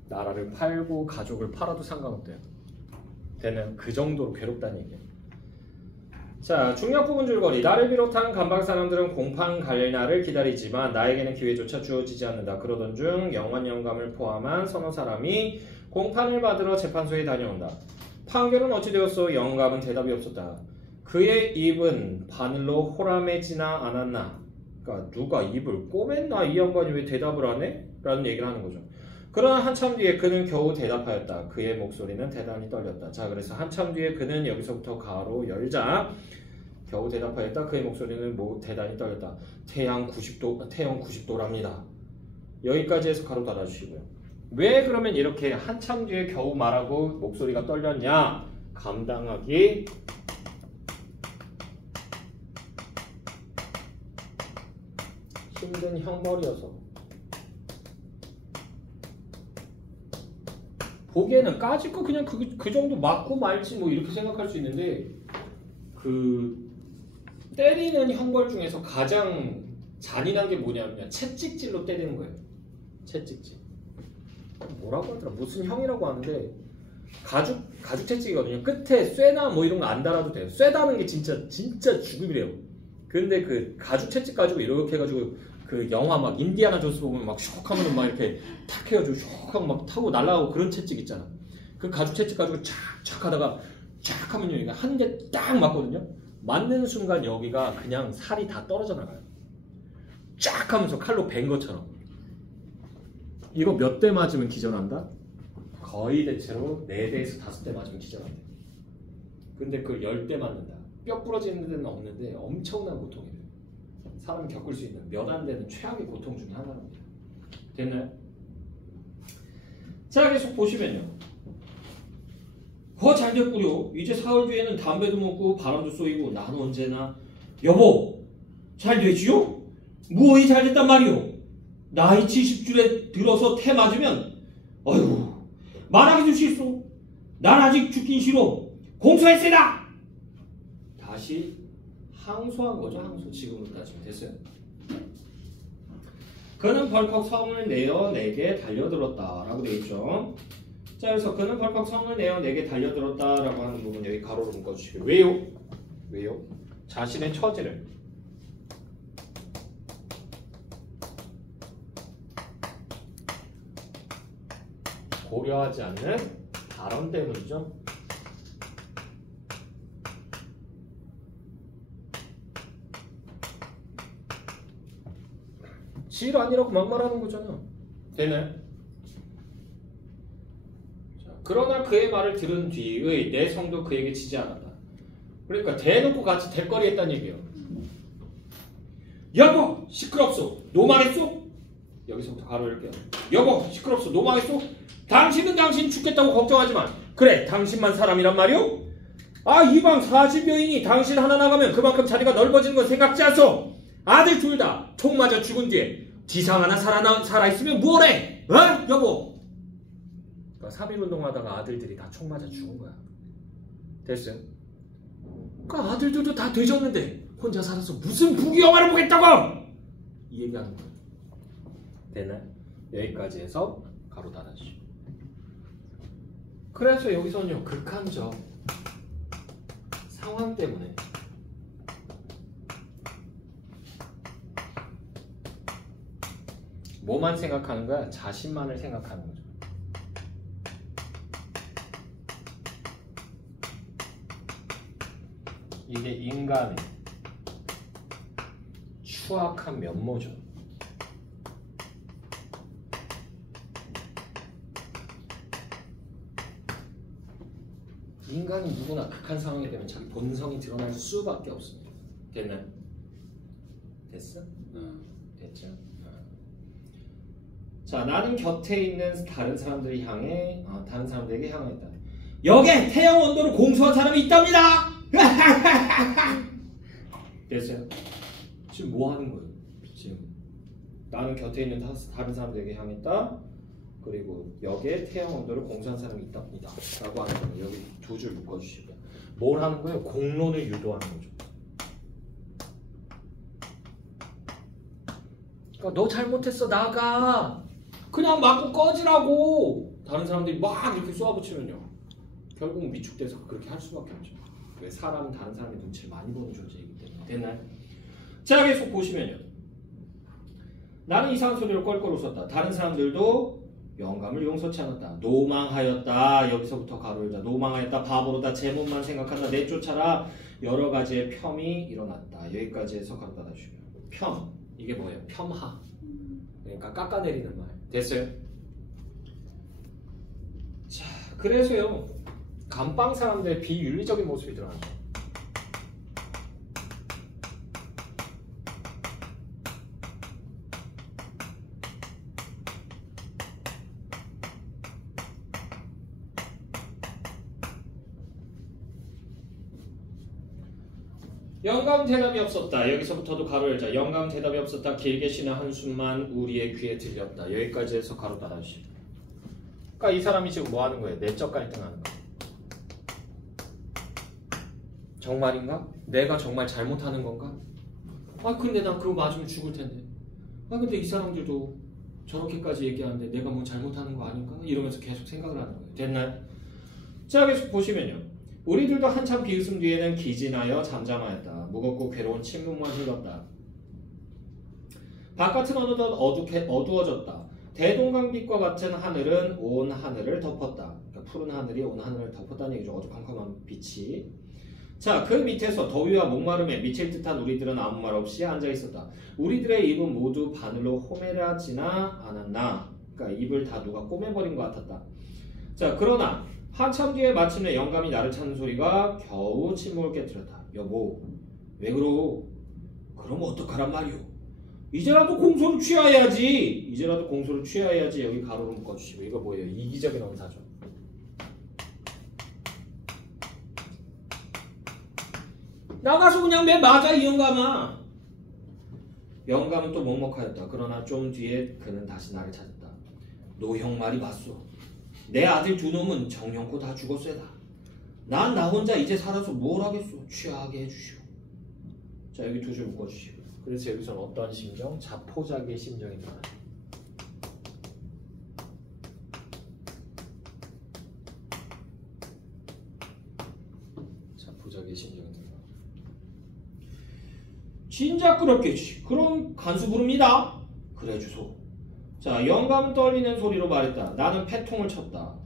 나라를 팔고 가족을 팔아도 상관없대요. 되는 그 정도로 괴롭다는 얘기예요. 자, 중력 부분 줄거리. 나를 비롯한 간방 사람들은 공판 갈 날을 기다리지만 나에게는 기회조차 주어지지 않는다. 그러던 중 영원 영감을 포함한 서너 사람이 공판을 받으러 재판소에 다녀온다. 판결은 어찌 되었소? 영감은 대답이 없었다. 그의 입은 바늘로 호람해지나 않았나? 그러니까 누가 입을 꼬맸나? 이 양반이 왜 대답을 안 해? 라는 얘기를 하는 거죠. 그러나 한참 뒤에 그는 겨우 대답하였다. 그의 목소리는 대단히 떨렸다. 자, 그래서 한참 뒤에 그는 여기서부터 가로 열자 겨우 대답하였다. 그의 목소리는 대단히 떨렸다. 태양 90도랍니다. 여기까지 해서 가로 달아주시고요. 왜 그러면 이렇게 한참 뒤에 겨우 말하고 목소리가 떨렸냐? 감당하기 힘든 형벌이어서 보기에는 까짓 거 그냥 그 정도 맞고 말지 뭐 이렇게 생각할 수 있는데 그 때리는 형벌 중에서 가장 잔인한 게 뭐냐면 채찍질로 때리는 거예요. 채찍질. 뭐라고 하더라? 무슨 형이라고 하는데 가죽 채찍이거든요. 끝에 쇠나 뭐 이런 거 안 달아도 돼요. 쇠다는 게 진짜 죽음이래요. 근데 그 가죽 채찍 가지고 이렇게 해가지고 그 영화 막 인디아나 존스 보면 막 슉 하면 막 이렇게 탁 해가지고 슉 하고 막 타고 날아가고 그런 채찍 있잖아. 그 가죽 채찍 가지고 촥촥 하다가 쫙 하면요. 이거 한 대 딱 맞거든요. 맞는 순간 여기가 그냥 살이 다 떨어져 나가요. 쫙 하면서 칼로 벤 것처럼. 이거 몇 대 맞으면 기절한다? 거의 대체로 4대에서 5대 맞으면 기절한대. 근데 그걸 10대 맞는다. 뼈 부러지는 데는 없는데 엄청난 고통이래요. 사람이 겪을 수 있는 몇 안 되는 최악의 고통 중에 하나입니다. 됐나요? 자, 계속 보시면요. 잘 됐구려. 이제 사흘 뒤에는 담배도 먹고 바람도 쏘이고 난 언제나 여보 잘 되지요? 무엇이 잘 됐단 말이오? 나이 70줄에 들어서 태 맞으면 어휴 말하기도 싫소. 난 아직 죽긴 싫어. 공수했으나 다시 항소한 거죠. 항소. 지금으로 따지면 됐어요. 그는 벌컥 성을 내어 내게 달려들었다 라고 되어 있죠. 자, 그래서 그는 벌컥 성을 내어 내게 달려들었다 라고 하는 부분 여기 가로로 묶어주시고요. 왜요? 왜요? 자신의 처지를 고려하지 않는 발언 때문이죠. 질 아니라고 막말하는 거잖아. 되나요? 자, 그러나 그의 말을 들은 뒤의 내 성도 그에게 지지 않았다. 그러니까 대놓고 같이 대거리했다는 얘기예요. 여보 시끄럽소. 노말했소? 여기서부터 가로 열게요. 여보 시끄럽소. 노말했소? 당신은 당신 죽겠다고 걱정하지만 그래 당신만 사람이란 말이오? 아 이방 40여인이 당신 하나 나가면 그만큼 자리가 넓어지는 건 생각지 않소? 아들 둘 다 총 맞아 죽은 뒤에 지상 하나 살아있으면 뭐래? 어? 여보. 그러니까 3.1운동 하다가 아들들이 다 총 맞아 죽은 거야. 됐어요? 그러니까 아들들도 다 되졌는데 혼자 살아서 무슨 부귀영화를 보겠다고! 이 얘기하는 거예요. 됐나요? 여기까지 해서 가로 닫아주시고. 그래서 여기서는요 극한적 상황 때문에 뭐만 생각하는 거야? 자신만을 생각하는 거죠. 이게 인간의 추악한 면모죠. 인간이 누구나 극한 상황이 되면 자기 본성이 드러날 수밖에 없습니다. 됐나요? 됐어? 됐죠? 자, 나는 곁에 있는 다른 사람들이 다른 사람들에게 향했다. 여기에 태양 온도를 공수한 사람이 있답니다. 됐어요? 지금 뭐 하는 거예요? 지금 나는 곁에 있는 다른 사람들에게 향했다. 그리고 여기에 태양 온도를 공수한 사람이 있답니다. 라고 하는 거예요. 여기 두 줄 묶어주시고요. 뭘 하는 거예요? 공론을 유도하는 거죠. 그러니까 너 잘못했어 나가. 그냥 맞고 꺼지라고. 다른 사람들이 막 이렇게 쏘아붙이면요. 결국 위축돼서 그렇게 할 수밖에 없죠. 왜 사람은 다른 사람의 눈치를 많이 보는 존재이기 때문에. 됐나요? 자, 계속 보시면요. 나는 이상한 소리로 껄껄 웃었다. 다른 사람들도 영감을 용서치 않았다. 노망하였다. 여기서부터 가로 열자. 노망하였다. 바보로다. 제목만 생각한다. 내쫓아라. 여러 가지의 폄이 일어났다. 여기까지 해서 가로 닫아주시고요. 폄. 이게 뭐예요? 폄하. 그러니까 깎아내리는 말. 됐어요? 자, 그래서요. 감방 사람들의 비윤리적인 모습이 드러나죠. 영감 대답이 없었다. 여기서부터도 가로 열자. 영감 대답이 없었다. 길게 쉬는 한숨만 우리의 귀에 들렸다. 여기까지 해서 가로 닫아주시고. 그러니까 이 사람이 지금 뭐 하는 거예요? 내적 갈등하는 거예요. 정말인가? 내가 정말 잘못하는 건가? 아 근데 난 그거 맞으면 죽을 텐데. 아 근데 이 사람들도 저렇게까지 얘기하는데 내가 뭐 잘못하는 거 아닌가? 이러면서 계속 생각을 하는 거예요. 됐나요? 자 계속 보시면요. 우리들도 한참 비웃음 뒤에는 기진하여 잠잠하였다. 무겁고 괴로운 침묵만 흘렀다. 바깥은 어느덧 어두워졌다. 대동강빛과 같은 하늘은 온 하늘을 덮었다. 그러니까 푸른 하늘이 온 하늘을 덮었다는 얘기죠. 어두컴컴한 빛이. 자, 그 밑에서 더위와 목마름에 미칠 듯한 우리들은 아무 말 없이 앉아 있었다. 우리들의 입은 모두 바늘로 호매라지나 않았나? 그러니까 입을 다 누가 꼬매버린 것 같았다. 자, 그러나 한참 뒤에 마침내 영감이 나를 찾는 소리가 겨우 침묵을 깨뜨렸다. 여보, 왜 그러? 그럼 어떡하란 말이오? 이제라도 공소를 취하여야지. 이제라도 공소를 취하여야지. 여기 가로로 묶어주시고. 이거 뭐예요? 이기적인 언사죠. 나가서 그냥 매 맞아 이 영감아. 영감은 또 먹먹하였다. 그러나 좀 뒤에 그는 다시 나를 찾았다. 노형 말이 맞소. 내 아들 두 놈은 정령코 다 죽었어다. 난 나 혼자 이제 살아서 뭘 하겠소. 취하게 해주시오. 자 여기 두 줄 묶어주시고. 그래서 여기서는 어떤 심정? 자포자기의 심정이 나와요. 자포자기의 심정이 나와요. 진작 그렇겠지. 그럼 간수 부릅니다. 그래 주소. 자 영감은 떨리는 소리로 말했다. 나는 패통을 쳤다.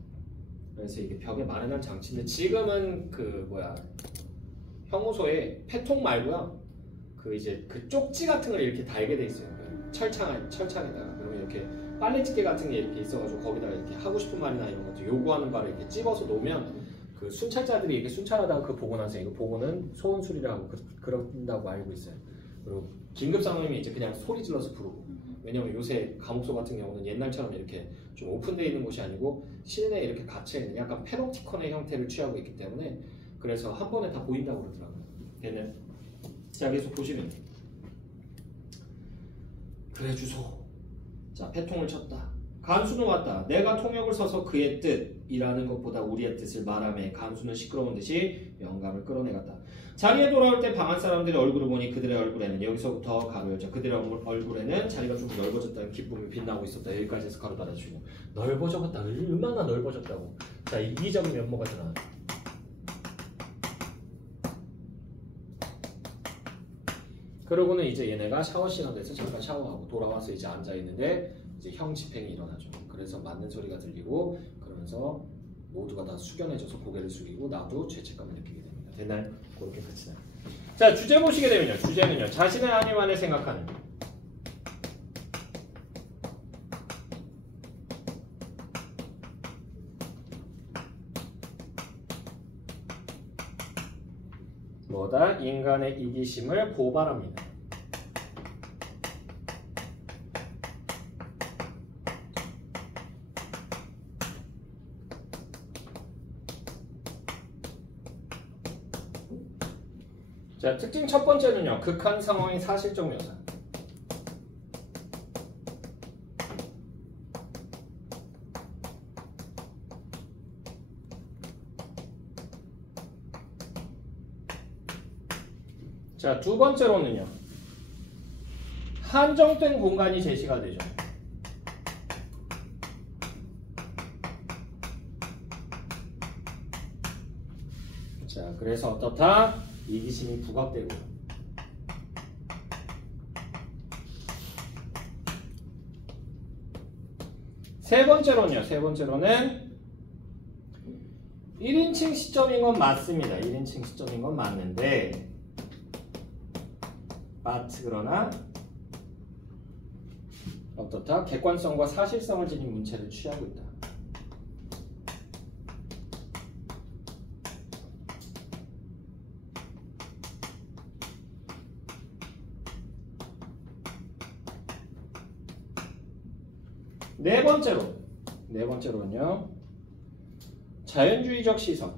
그래서 이게 벽에 마련한 장치인데 지금은 그 뭐야 형무소에 패통 말고요. 그 이제 그 쪽지 같은 걸 이렇게 달게 돼 있어요. 그 철창에다가 그러면 이렇게 빨래집게 같은 게 이렇게 있어가지고 거기다가 이렇게 하고 싶은 말이나 이런 것들 요구하는 바를 이렇게 찝어서 놓으면 그 순찰자들이 이렇게 순찰하다가 그 보고 나서 이거 보고는 소원 수리를 하고 그런다고 알고 있어요. 그리고 긴급 상황이면 이제 그냥 소리 질러서 부르고. 왜냐면 요새 감옥소 같은 경우는 옛날처럼 이렇게 좀 오픈되어 있는 곳이 아니고 실내에 이렇게 갇혀있는 약간 패놉티콘의 형태를 취하고 있기 때문에 그래서 한 번에 다 보인다고 그러더라고요. 걔는 자 계속 보시면 그래 주소. 자 패통을 쳤다. 간수는 왔다. 내가 통역을 서서 그의 뜻이라는 것보다 우리의 뜻을 말하며 간수는 시끄러운 듯이 영감을 끌어내갔다. 자리에 돌아올 때 방한 사람들의 얼굴을 보니 그들의 얼굴에는 여기서부터 가로 열자. 그들의 얼굴에는 자리가 조금 넓어졌다는 기쁨이 빛나고 있었다. 여기까지 해서 가로 닫아주고. 넓어졌다. 얼마나 넓어졌다고. 자 이기적인 면모가 드러나. 그러고는 이제 얘네가 샤워 시간 돼서 잠깐 샤워하고 돌아와서 이제 앉아 있는데 이제 형 집행이 일어나죠. 그래서 맞는 소리가 들리고 그러면서 모두가 다 숙연해져서 고개를 숙이고 나도 죄책감을 느끼게 됩니다. 됐나요? 그렇게 끝이 나요. 자 주제 보시게 되면요. 주제는요. 자신의 아니만을 생각하는. 뭐다? 인간의 이기심을 고발합니다. 자, 특징 첫 번째는요. 극한 상황의 사실적 묘사. 자, 두 번째로는요. 한정된 공간이 제시가 되죠. 자, 그래서 어떻다? 이기심이 부각되고. 세 번째로는 1인칭 시점인 건 맞습니다. 1인칭 시점인 건 맞는데 그러나 어떻다? 객관성과 사실성을 지닌 문체를 취하고 있다. 네 번째로는요. 자연주의적 시선.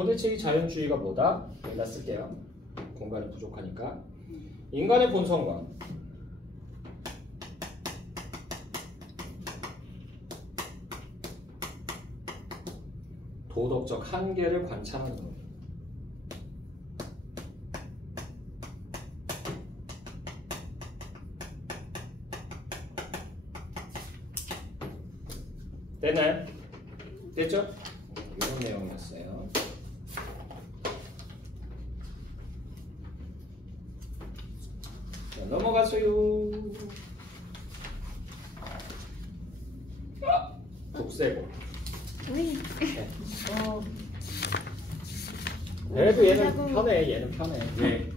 도대체 이 자연주의가 뭐다? 여기다 쓸게요. 공간이 부족하니까. 인간의 본성과 도덕적 한계를 관찰하는 겁니다. 됐나요? 됐죠? 이런 내용이었어요. 자, 넘어가세요. 독세고. 왜? 그래도 얘는 독세고. 편해. 얘는 편해. 왜?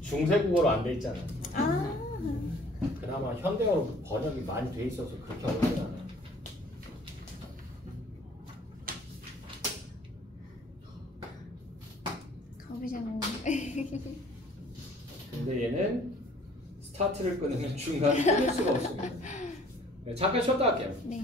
중세국어로 안 돼 있잖아. 아. 그나마 현대어로 번역이 많이 돼 있어서 그렇게 어렵진 않아. 가보자고. 근데 얘는 스타트를 끊으면 중간에 끊을 수가 없습니다. 네, 잠깐 쉬었다 할게요. 네.